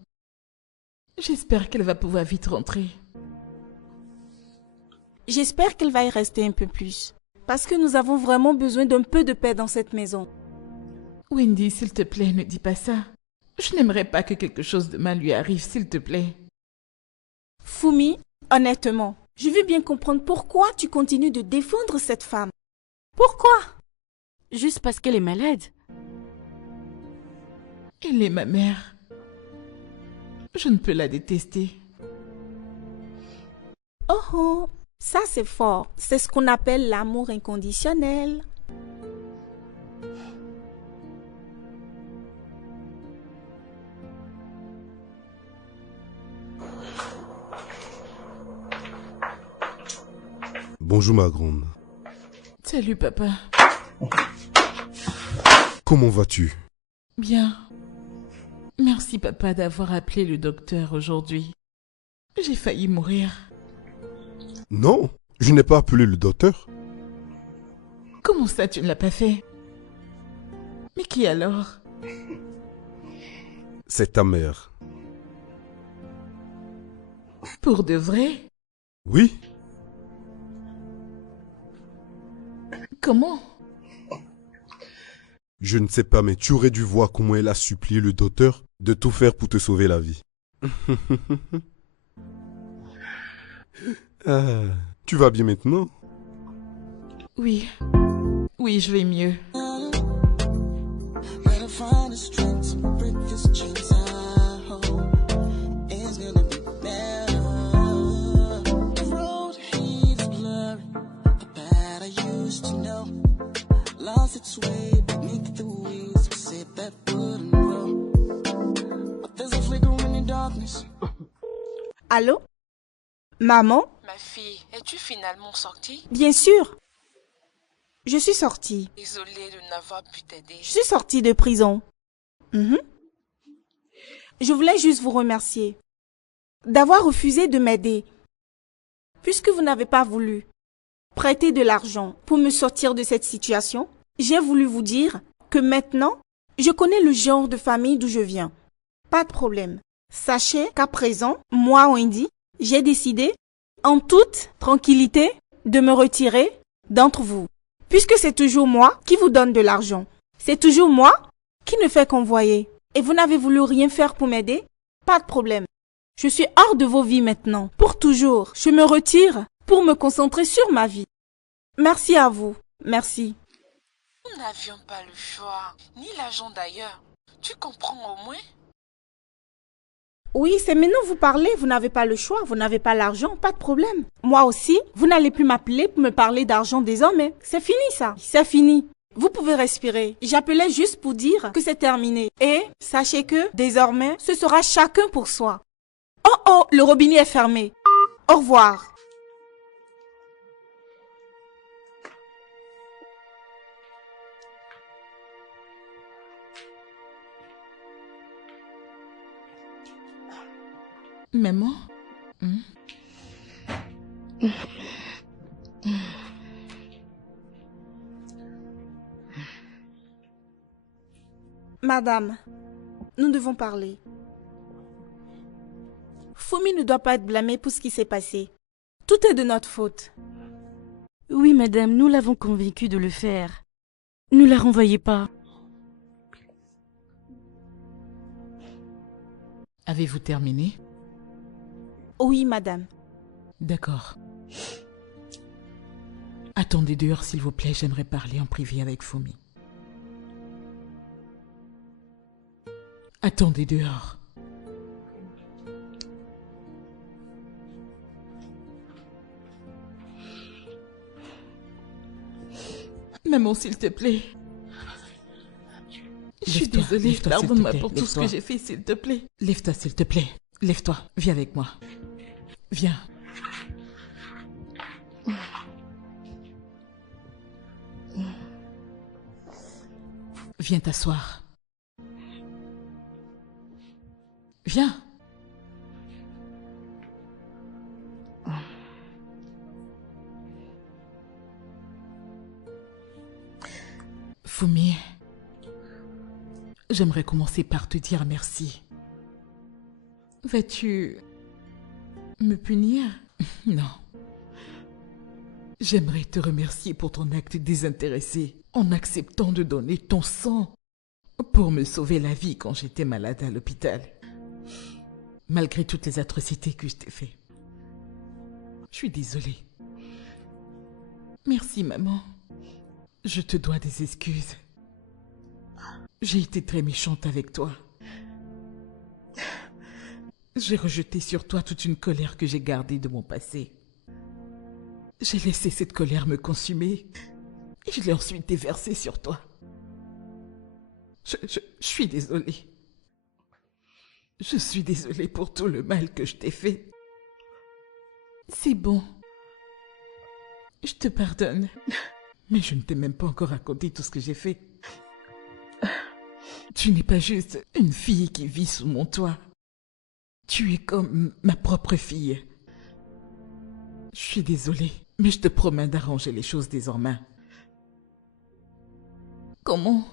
J'espère qu'elle va pouvoir vite rentrer. J'espère qu'elle va y rester un peu plus, parce que nous avons vraiment besoin d'un peu de paix dans cette maison. Wendy, s'il te plaît, ne dis pas ça. Je n'aimerais pas que quelque chose de mal lui arrive, s'il te plaît. Fumi, honnêtement, je veux bien comprendre pourquoi tu continues de défendre cette femme. Pourquoi? Juste parce qu'elle est malade. Elle est ma mère. Je ne peux la détester. Oh oh, ça c'est fort. C'est ce qu'on appelle l'amour inconditionnel. Bonjour ma grande. Salut, papa. Comment vas-tu? Bien. Merci, papa, d'avoir appelé le docteur aujourd'hui. J'ai failli mourir. Non, je n'ai pas appelé le docteur. Comment ça, tu ne l'as pas fait? Mais qui alors? C'est ta mère. Pour de vrai? Oui? Comment? Je ne sais pas, mais tu aurais dû voir comment elle a supplié le docteur de tout faire pour te sauver la vie. Ah, tu vas bien maintenant? Oui. Oui, je vais mieux. Gotta find the strength to break this chains I hold. It's gonna be better. The road here is blurry. The bad I used to know lost its way beneath the waves. We said that wouldn't grow, but there's a flicker in the darkness. Allô? Maman? Ma fille, es-tu finalement sortie? Bien sûr. Je suis sortie. Désolée de n'avoir pu t'aider. Je suis sortie de prison. Mhm. Je voulais juste vous remercier d'avoir refusé de m'aider. Puisque vous n'avez pas voulu prêter de l'argent pour me sortir de cette situation, j'ai voulu vous dire que maintenant, je connais le genre de famille d'où je viens. Pas de problème. Sachez qu'à présent, moi, Wendy, j'ai décidé, en toute tranquillité, de me retirer d'entre vous. Puisque c'est toujours moi qui vous donne de l'argent. C'est toujours moi qui ne fait qu'envoyer. Et vous n'avez voulu rien faire pour m'aider? Pas de problème. Je suis hors de vos vies maintenant. Pour toujours. Je me retire pour me concentrer sur ma vie. Merci à vous. Merci. Nous n'avions pas le choix, ni l'argent d'ailleurs. Tu comprends au moins? Oui, c'est maintenant vous parlez, vous n'avez pas le choix, vous n'avez pas l'argent, pas de problème. Moi aussi, vous n'allez plus m'appeler pour me parler d'argent désormais. C'est fini ça, c'est fini. Vous pouvez respirer. J'appelais juste pour dire que c'est terminé. Et sachez que, désormais, ce sera chacun pour soi. Oh oh, le robinet est fermé. Au revoir. Maman? Madame, nous devons parler. Fumi ne doit pas être blâmé pour ce qui s'est passé. Tout est de notre faute. Oui, madame, nous l'avons convaincue de le faire. Ne la renvoyez pas. Avez-vous terminé? Oui, madame. D'accord. Attendez dehors, s'il vous plaît, j'aimerais parler en privé avec Fumi. Attendez dehors. Maman, s'il te plaît. Je suis désolée, pardonne-moi pour tout ce que j'ai fait, s'il te plaît. Lève-toi, s'il te plaît. Lève-toi, viens avec moi. Viens. Viens t'asseoir. Viens. Fumi, j'aimerais commencer par te dire merci. Vas-tu me punir? Non. J'aimerais te remercier pour ton acte désintéressé en acceptant de donner ton sang pour me sauver la vie quand j'étais malade à l'hôpital. Malgré toutes les atrocités que je t'ai fait. Je suis désolée. Merci, maman. Je te dois des excuses. J'ai été très méchante avec toi. J'ai rejeté sur toi toute une colère que j'ai gardée de mon passé. J'ai laissé cette colère me consumer et je l'ai ensuite déversée sur toi. Je suis désolée. Je suis désolée pour tout le mal que je t'ai fait. C'est bon. Je te pardonne. Mais je ne t'ai même pas encore raconté tout ce que j'ai fait. Tu n'es pas juste une fille qui vit sous mon toit. Tu es comme ma propre fille. Je suis désolée, mais je te promets d'arranger les choses désormais. Comment?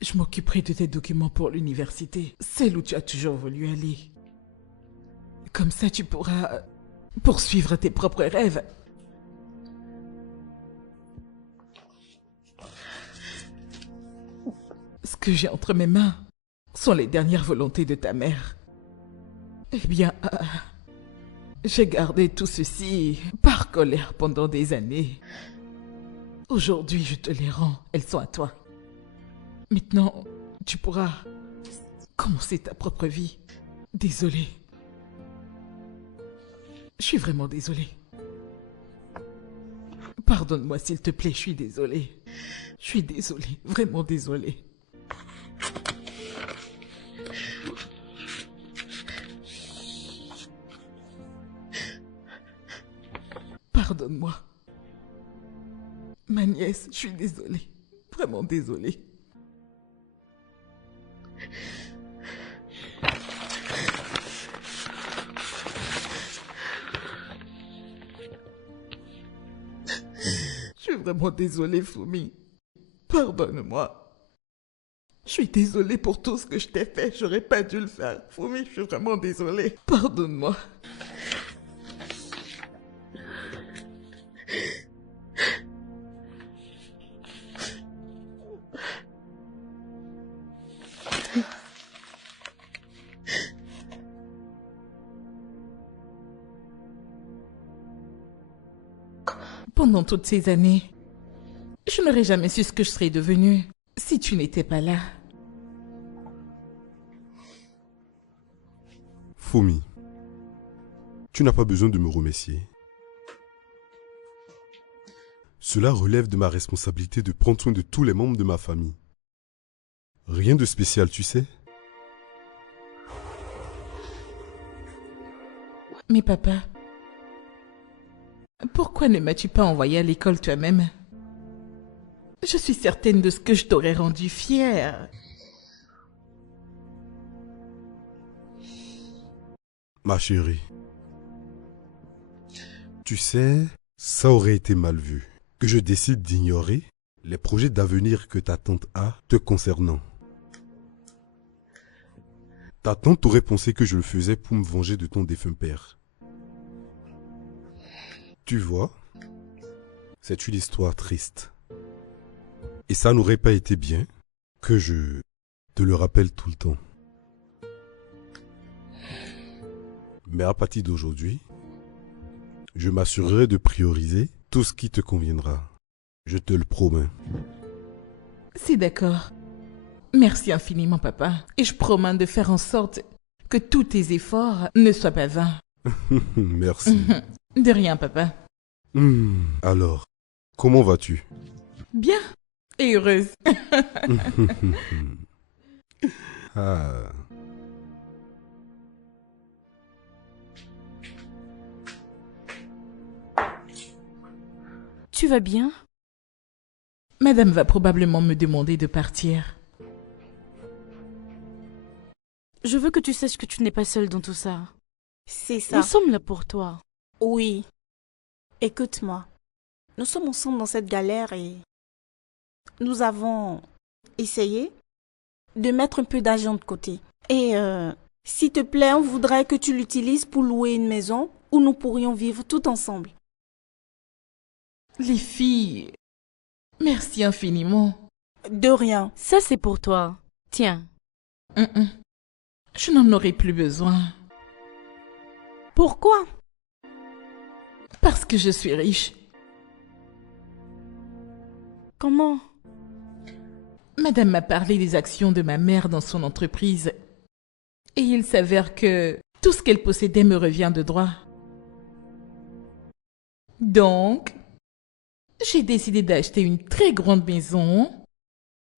Je m'occuperai de tes documents pour l'université, celle où tu as toujours voulu aller. Comme ça, tu pourras poursuivre tes propres rêves. Ce que j'ai entre mes mains sont les dernières volontés de ta mère. Eh bien, j'ai gardé tout ceci par colère pendant des années. Aujourd'hui, je te les rends, elles sont à toi. Maintenant, tu pourras commencer ta propre vie. Désolée. Je suis vraiment désolée. Pardonne-moi s'il te plaît, je suis désolée. Je suis désolée, vraiment désolée. Pardonne-moi. Ma nièce, je suis désolée. Vraiment désolée. Je suis vraiment désolée, Fumi. Pardonne-moi. Je suis désolée pour tout ce que je t'ai fait. J'aurais pas dû le faire. Fumi, je suis vraiment désolée. Pardonne-moi. Pendant toutes ces années, je n'aurais jamais su ce que je serais devenue si tu n'étais pas là. Fumi, tu n'as pas besoin de me remercier. Cela relève de ma responsabilité de prendre soin de tous les membres de ma famille. Rien de spécial, tu sais. Mais papa, pourquoi ne m'as-tu pas envoyé à l'école toi-même? Je suis certaine de ce que je t'aurais rendu fière. Ma chérie, tu sais, ça aurait été mal vu que je décide d'ignorer les projets d'avenir que ta tante a te concernant. Ta tante aurait pensé que je le faisais pour me venger de ton défunt père. Tu vois, c'est une histoire triste. Et ça n'aurait pas été bien que je te le rappelle tout le temps. Mais à partir d'aujourd'hui, je m'assurerai de prioriser Tout ce qui te conviendra. Je te le promets. C'est d'accord. Merci infiniment, papa. Et je promets de faire en sorte que tous tes efforts ne soient pas vains. Merci. De rien, papa. Alors, comment vas-tu? Bien et heureuse. Ah. Tu vas bien? Madame va probablement me demander de partir. Je veux que tu saches que tu n'es pas seule dans tout ça. C'est ça. Nous sommes là pour toi. Oui. Écoute-moi. Nous sommes ensemble dans cette galère et nous avons essayé de mettre un peu d'argent de côté. Et s'il te plaît, on voudrait que tu l'utilises pour louer une maison où nous pourrions vivre tout ensemble. Les filles, merci infiniment. De rien. Ça, c'est pour toi. Tiens. Je n'en aurai plus besoin. Pourquoi? Parce que je suis riche. Comment? Madame m'a parlé des actions de ma mère dans son entreprise. Et il s'avère que tout ce qu'elle possédait me revient de droit. Donc, j'ai décidé d'acheter une très grande maison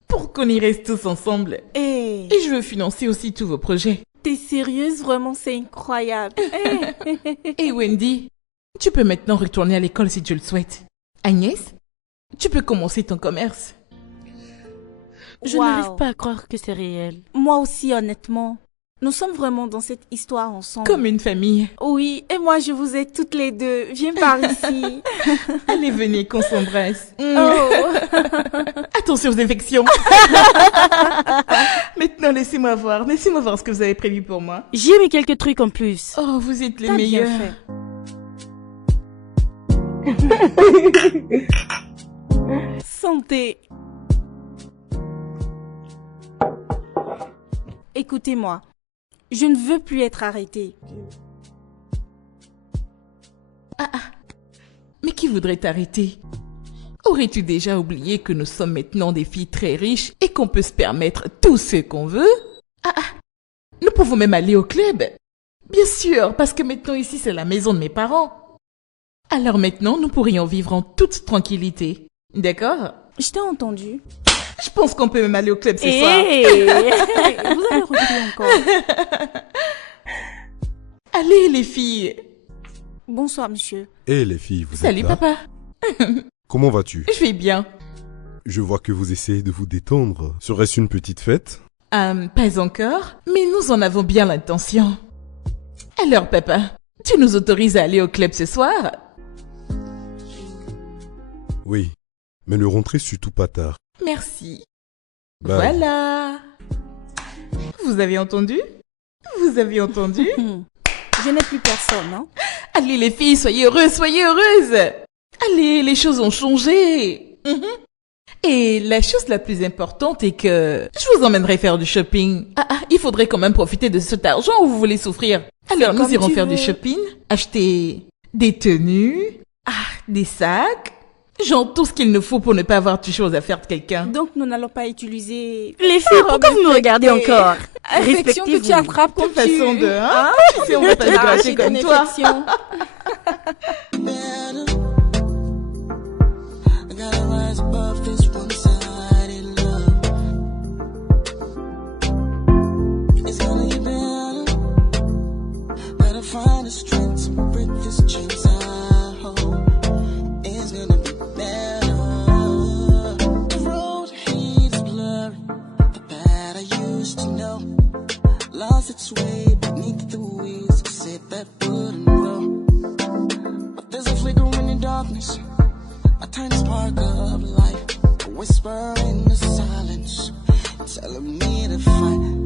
pour qu'on y reste tous ensemble. Et je veux financer aussi tous vos projets. T'es sérieuse? Vraiment, c'est incroyable. Et Wendy, tu peux maintenant retourner à l'école si tu le souhaites. Agnès, tu peux commencer ton commerce. Je n'arrive pas à croire que c'est réel. Moi aussi, honnêtement. Nous sommes vraiment dans cette histoire ensemble. Comme une famille. Oui, et moi je vous ai toutes les deux. Viens par ici. Allez, venez qu'on s'embrasse. Oh. Attention aux infections. Maintenant, laissez-moi voir ce que vous avez prévu pour moi. J'ai mis quelques trucs en plus. Oh, vous êtes les T'as meilleurs. bien fait. Santé. Écoutez-moi. Je ne veux plus être arrêtée. Mais qui voudrait t'arrêter? Aurais-tu déjà oublié que nous sommes maintenant des filles très riches et qu'on peut se permettre tout ce qu'on veut? Nous pouvons même aller au club. Bien sûr, parce que maintenant ici c'est la maison de mes parents. Alors maintenant nous pourrions vivre en toute tranquillité. D'accord? Je t'ai entendu. Je pense qu'on peut même aller au club ce soir. Vous avez repris encore. Allez les filles. Bonsoir monsieur. Et les filles, vous Salut êtes là? papa. Comment vas-tu? Je vais bien. Je vois que vous essayez de vous détendre. Serait-ce une petite fête? Pas encore, mais nous en avons bien l'intention. Alors papa, tu nous autorises à aller au club ce soir? Oui, mais ne rentrez surtout pas tard. Merci. Bye. Voilà. Vous avez entendu? Vous avez entendu? Je n'ai plus personne, hein? Allez les filles, soyez heureuses, soyez heureuses. Allez, les choses ont changé. Et la chose la plus importante est que je vous emmènerai faire du shopping. Il faudrait quand même profiter de cet argent ou vous voulez souffrir. Alors nous irons faire du shopping, acheter des tenues, des sacs, genre tout ce qu'il nous faut pour ne pas avoir touché aux affaires de quelqu'un. Donc nous n'allons pas utiliser... Les filles, pourquoi vous me regardez encore? Infection que tu attrapes quand Quelle façon de... Hein? Tu sais, on va pas se gâcher comme toi. I gotta rise above this one-sided love. It's gonna get better. Better find the strength to break this chains I hold. It's gonna be better. The road ahead is blurry. The path I used to know lost its way beneath the wheels. Said that wouldn't grow, but there's a flicker in the darkness. A tiny spark of light, a whisper in the silence, telling me to fight.